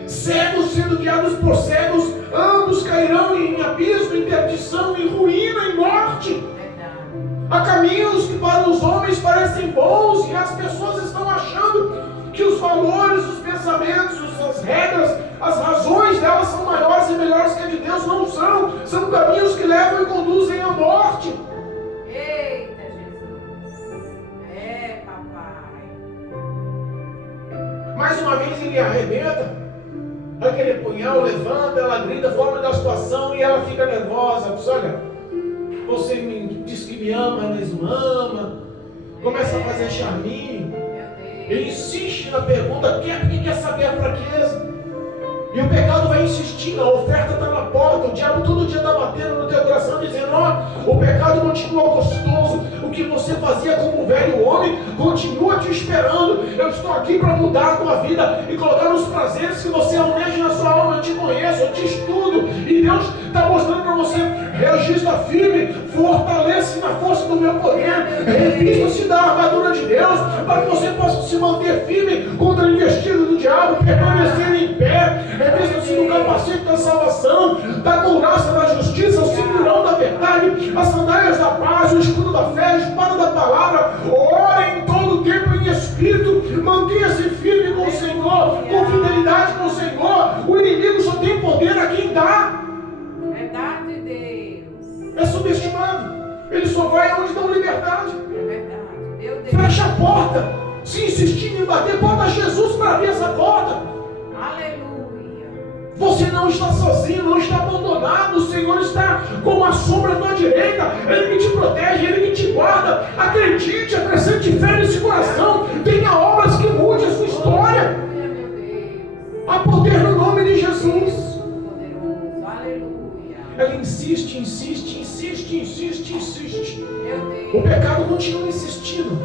Cegos sendo guiados por cegos, ambos cairão em abismo, em perdição, em ruína, em morte. Há caminhos que para os homens parecem bons e as pessoas estão achando que os valores, os pensamentos, as regras, as razões delas são maiores e melhores que a de Deus. Não são. São caminhos que levam e conduzem à morte. Eita, Jesus. Papai. Mais uma vez ele arrebenta. Aquele punhal levanta, ela grita, forma da situação e ela fica nervosa. Diz: olha, você me diz que me ama, mas não ama. Começa a fazer charminho. Ele insiste na pergunta: quem quer saber a fraqueza? E o pecado vai insistindo, a oferta está na porta, o diabo todo dia está batendo no teu coração, dizendo: ó, o pecado continua gostoso, o que você fazia como velho homem continua te esperando. Eu estou aqui para mudar a tua vida e colocar os prazeres que você almeja na sua alma. Eu te conheço, eu te estudo, e Deus está mostrando para você: registra firme, fortalece na força do meu poder, revista-se da armadura de Deus, para que você possa se manter firme contra a investida do diabo, permanecer em pé. Revista-se do capacete da salvação, da couraça da justiça, o cinturão da verdade, as sandálias da paz, o escudo da fé, a espada da palavra. Ore em todo o tempo em espírito, mantenha-se firme com o Senhor, com fidelidade com o Senhor. O inimigo só tem poder a quem dá. Verdade, Deus. É subestimado. Ele só vai onde dão liberdade. É verdade. Meu Deus. Fecha a porta. Se insistir em bater, bota Jesus para abrir essa porta. Aleluia. Você não está sozinho, não está abandonado. O Senhor está com a sombra à tua direita. Ele que te protege, Ele que te guarda. Acredite, acrescente fé nesse coração. Tenha obras que mudem a sua história. Aleluia, meu Deus. Há poder no nome de Jesus. Poderoso. Aleluia. Ela insiste, insiste, insiste, insiste, insiste. Meu Deus. O pecado continua insistindo.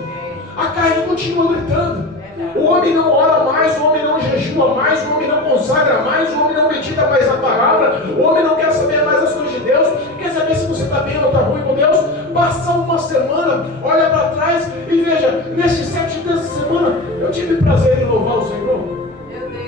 A carne continua gritando. O homem não ora mais, o homem não jejua mais, o homem não consagra mais, o homem não medita mais na palavra, o homem não quer saber mais as coisas de Deus, quer saber se você está bem ou está ruim com Deus. Passa uma semana, olha para trás e veja: nesses 7 dias dessa semana eu tive prazer em louvar o Senhor. Meu Deus.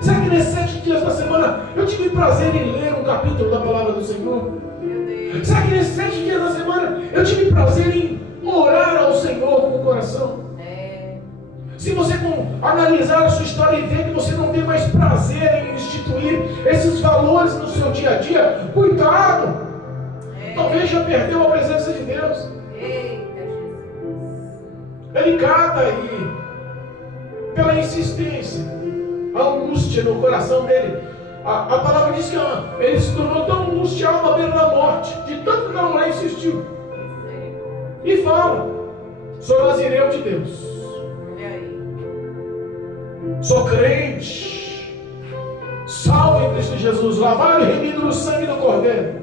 Será que nesses 7 dias da semana eu tive prazer em ler um capítulo da palavra do Senhor? Meu Deus. Será que nesses 7 dias da semana eu tive prazer em orar ao Senhor com o coração? Se você analisar a sua história e ver que você não tem mais prazer em instituir esses valores no seu dia a dia, cuidado! Talvez já perdeu a presença de Deus. Eita, Jesus. Ele cata aí, pela insistência, a angústia no coração dele. A palavra diz que ele se tornou tão angustiado à beira da morte, de tanto que aquela mulher insistiu. E fala: sou nazireu de Deus. Sou crente, salvo em Cristo Jesus, lavado e remido no sangue do Cordeiro.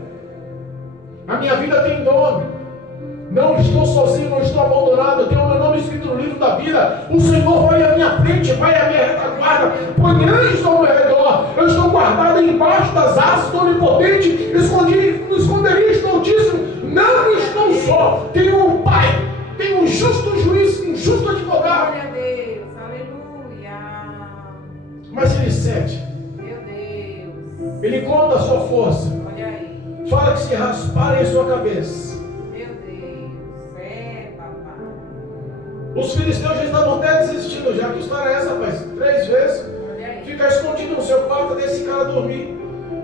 A minha vida tem nome. Não estou sozinho, não estou abandonado. Eu tenho o meu nome escrito no livro da vida. O Senhor vai à minha frente, vai à minha retaguarda, põe anjos ao meu redor. Eu estou guardado embaixo das asas do Onipotente, escondido no esconderijo do Altíssimo. Não estou só. Tenho um Pai, tenho um justo juiz, um justo advogado. Glória a Deus. Aleluia. Mas ele cede. Meu Deus. Ele conta a sua força. Olha aí. Fala que se rasparem a sua cabeça. Meu Deus. Papai. Os filisteus já estavam até desistindo já. Que história é essa, rapaz? 3 vezes. Olha aí. Ficar escondido no seu quarto até esse cara dormir.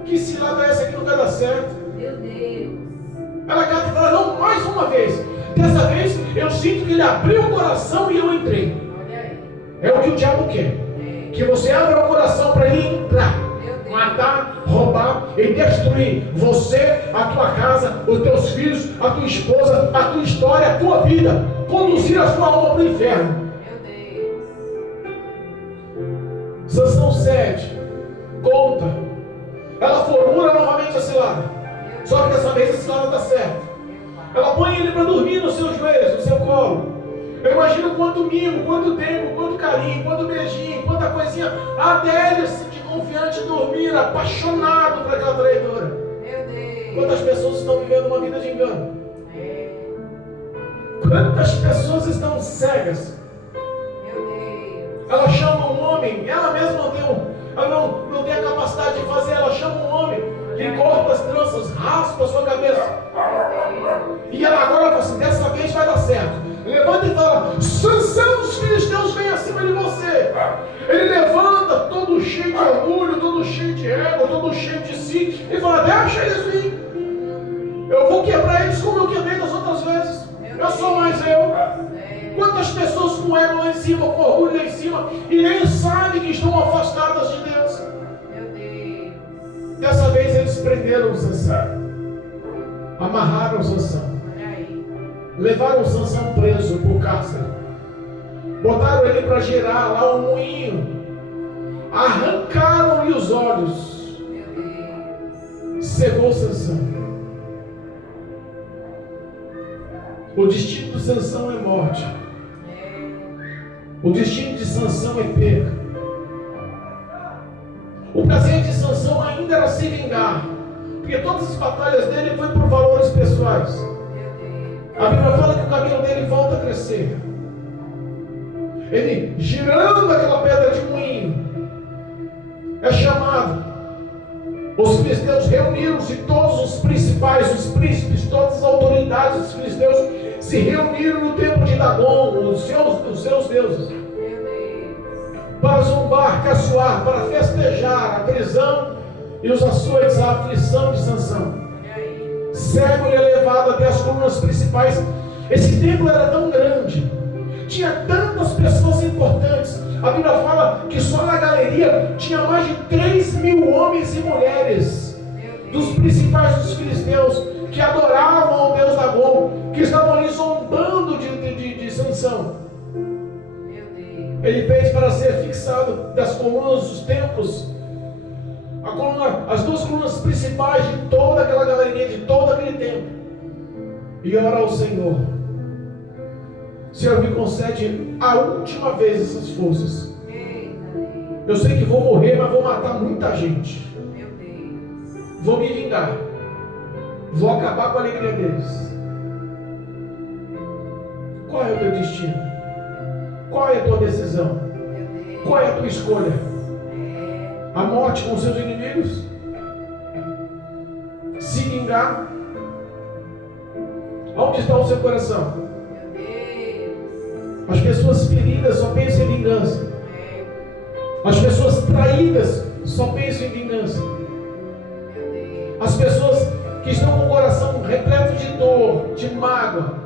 Que cilada é essa que não vai dar certo? Meu Deus. Ela cata e fala: não, mais uma vez. Dessa vez eu sinto que ele abriu o coração e eu entrei. Olha aí. É o que o diabo quer. Que você abra o coração para ele entrar. Meu Deus. Uma transformar e destruir você, a tua casa, os teus filhos, a tua esposa, a tua história, a tua vida, conduzir a sua alma para o inferno. Meu Deus. Sansão cede, conta, ela formula novamente a cilada, só que dessa vez a cilada está certa. Ela põe ele para dormir nos seus joelhos, no seu colo. Eu imagino quanto mimo, quanto tempo, quanto carinho, quanto beijinho, quanta coisinha, até ele se sentir confiante em dormir, apaixonado por aquela traidora. Meu Deus. Quantas pessoas estão vivendo uma vida de engano? Quantas pessoas estão cegas? Meu Deus. Ela chama um homem, ela mesma não tem a capacidade de fazer, ela chama um homem, lhe corta as tranças, raspa a sua cabeça. E ela agora fala assim, dessa vez vai dar certo. Levanta e fala, Sansão, os filisteus vêm acima de você. Ele levanta, todo cheio de orgulho, todo cheio de ego, todo cheio de si, e fala, deixa eles vir. Eu vou quebrar eles como eu quebrei das outras vezes. Eu sou mais eu. Quantas pessoas com ego lá em cima, com orgulho lá em cima, e nem sabem que estão afastadas de Deus. Meu Deus. Dessa vez eles prenderam o Sansão, amarraram o Sansão, Olha aí. levaram o Sansão preso por cárcere, botaram ele para gerar lá um moinho, arrancaram-lhe os olhos, Meu Deus. cegou Sansão. O destino de Sansão é morte. O destino de Sansão é perda. O prazer de Sansão ainda era se vingar, porque todas as batalhas dele foi por valores pessoais. A Bíblia fala que o cabelo dele volta a crescer. Ele, girando aquela pedra de moinho, é chamado. Os filisteus reuniram-se, todos os principais, os príncipes, todas as autoridades dos filisteus se reuniram no templo de Dagon, os seus deuses, para zombar, caçoar, para festejar a prisão e os açoites, a aflição de Sansão. Cego ele é levado até as colunas principais. Esse templo era tão grande, tinha tantas pessoas importantes. A Bíblia fala que só na galeria tinha mais de 3.000 homens e mulheres dos principais dos filisteus que adoravam ao Deus Dagon, que estavam ali zombando de Sansão. Ele pede para ser fixado das colunas dos templos, as duas colunas principais de toda aquela galeria, de todo aquele templo, e ora ao Senhor: Senhor, me concede a última vez essas forças. Eu sei que vou morrer, mas vou matar muita gente. Vou me vingar. Vou acabar com a alegria deles. Qual é o teu destino? Qual é a tua decisão? Qual é a tua escolha? A morte com os seus inimigos? Se vingar? Onde está o seu coração? As pessoas feridas só pensam em vingança. As pessoas traídas só pensam em vingança. As pessoas que estão com o coração repleto de dor, de mágoa.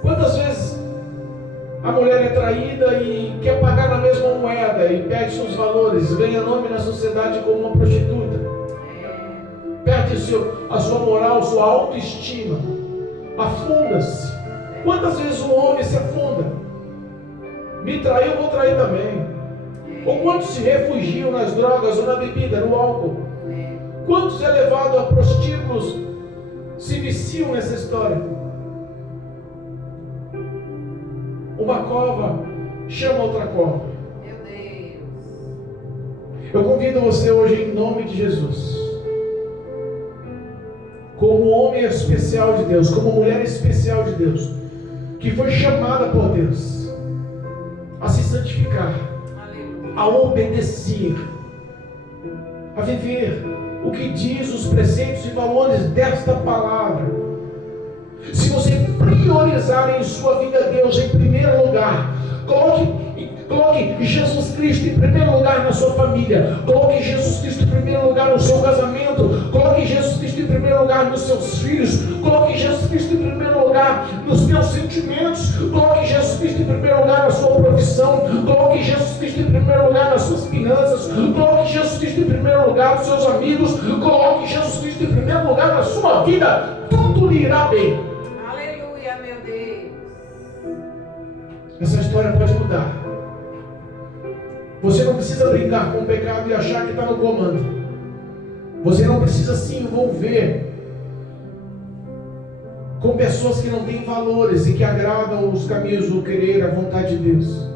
Quantas vezes a mulher é traída e quer pagar na mesma moeda e perde seus valores, ganha nome na sociedade como uma prostituta, perde a sua moral, sua autoestima, afunda-se. Quantas vezes o homem se afunda? Me traiu, eu vou trair também. Ou quantos se refugiam nas drogas ou na bebida, no álcool? Quantos é levado a prostíbulos se viciam nessa história? Uma cova chama outra cova. Eu convido você hoje, em nome de Jesus, como homem especial de Deus, como mulher especial de Deus, que foi chamada por Deus a se santificar, a obedecer, a viver o que diz os preceitos e valores desta palavra. Se você priorizar em sua vida Deus em primeiro lugar, coloque Jesus Cristo em primeiro lugar na sua família, coloque Jesus Cristo em primeiro lugar no seu casamento, coloque Jesus Cristo em primeiro lugar lugar nos seus filhos. Coloque Jesus Cristo em primeiro lugar nos teus sentimentos. Coloque Jesus Cristo em primeiro lugar na sua profissão. Coloque Jesus Cristo em primeiro lugar nas suas finanças. Coloque Jesus Cristo em primeiro lugar nos seus amigos. Coloque Jesus Cristo em primeiro lugar na sua vida. Tudo lhe irá bem. Aleluia, meu Deus. Essa história pode mudar. Você não precisa brincar com o pecado e achar que está no comando. Você não precisa se envolver com pessoas que não têm valores e que agradam os caminhos do querer, a vontade de Deus.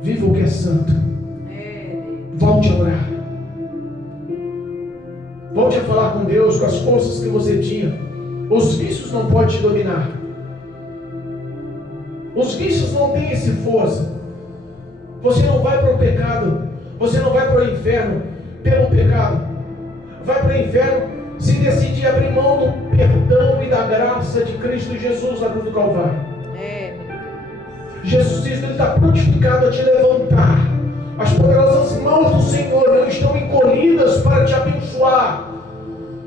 Viva o que é santo. Volte a orar. Volte a falar com Deus com as forças que você tinha. Os vícios não podem te dominar. Os vícios não têm essa força. Você não vai para o pecado. Você não vai para o inferno pelo pecado. Vai para o inferno se decidir abrir mão do perdão e da graça de Cristo Jesus na cruz do Calvário. Jesus Cristo está prontificado a te levantar. As poderosas mãos do Senhor não estão encolhidas para te abençoar.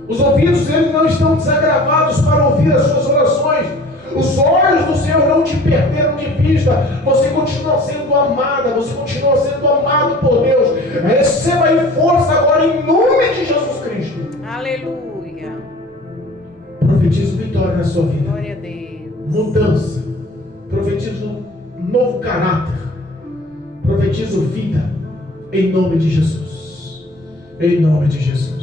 Os ouvidos dele não estão desagravados para ouvir as suas orações. Os olhos do Senhor não te perderam de vista. Você continua sendo amada. Você continua sendo amado por Deus. Receba aí força agora em nome de Jesus Cristo. Aleluia. Profetizo vitória na sua vida. Glória a Deus. Mudança. Profetizo novo caráter. Profetizo vida. Em nome de Jesus. Em nome de Jesus.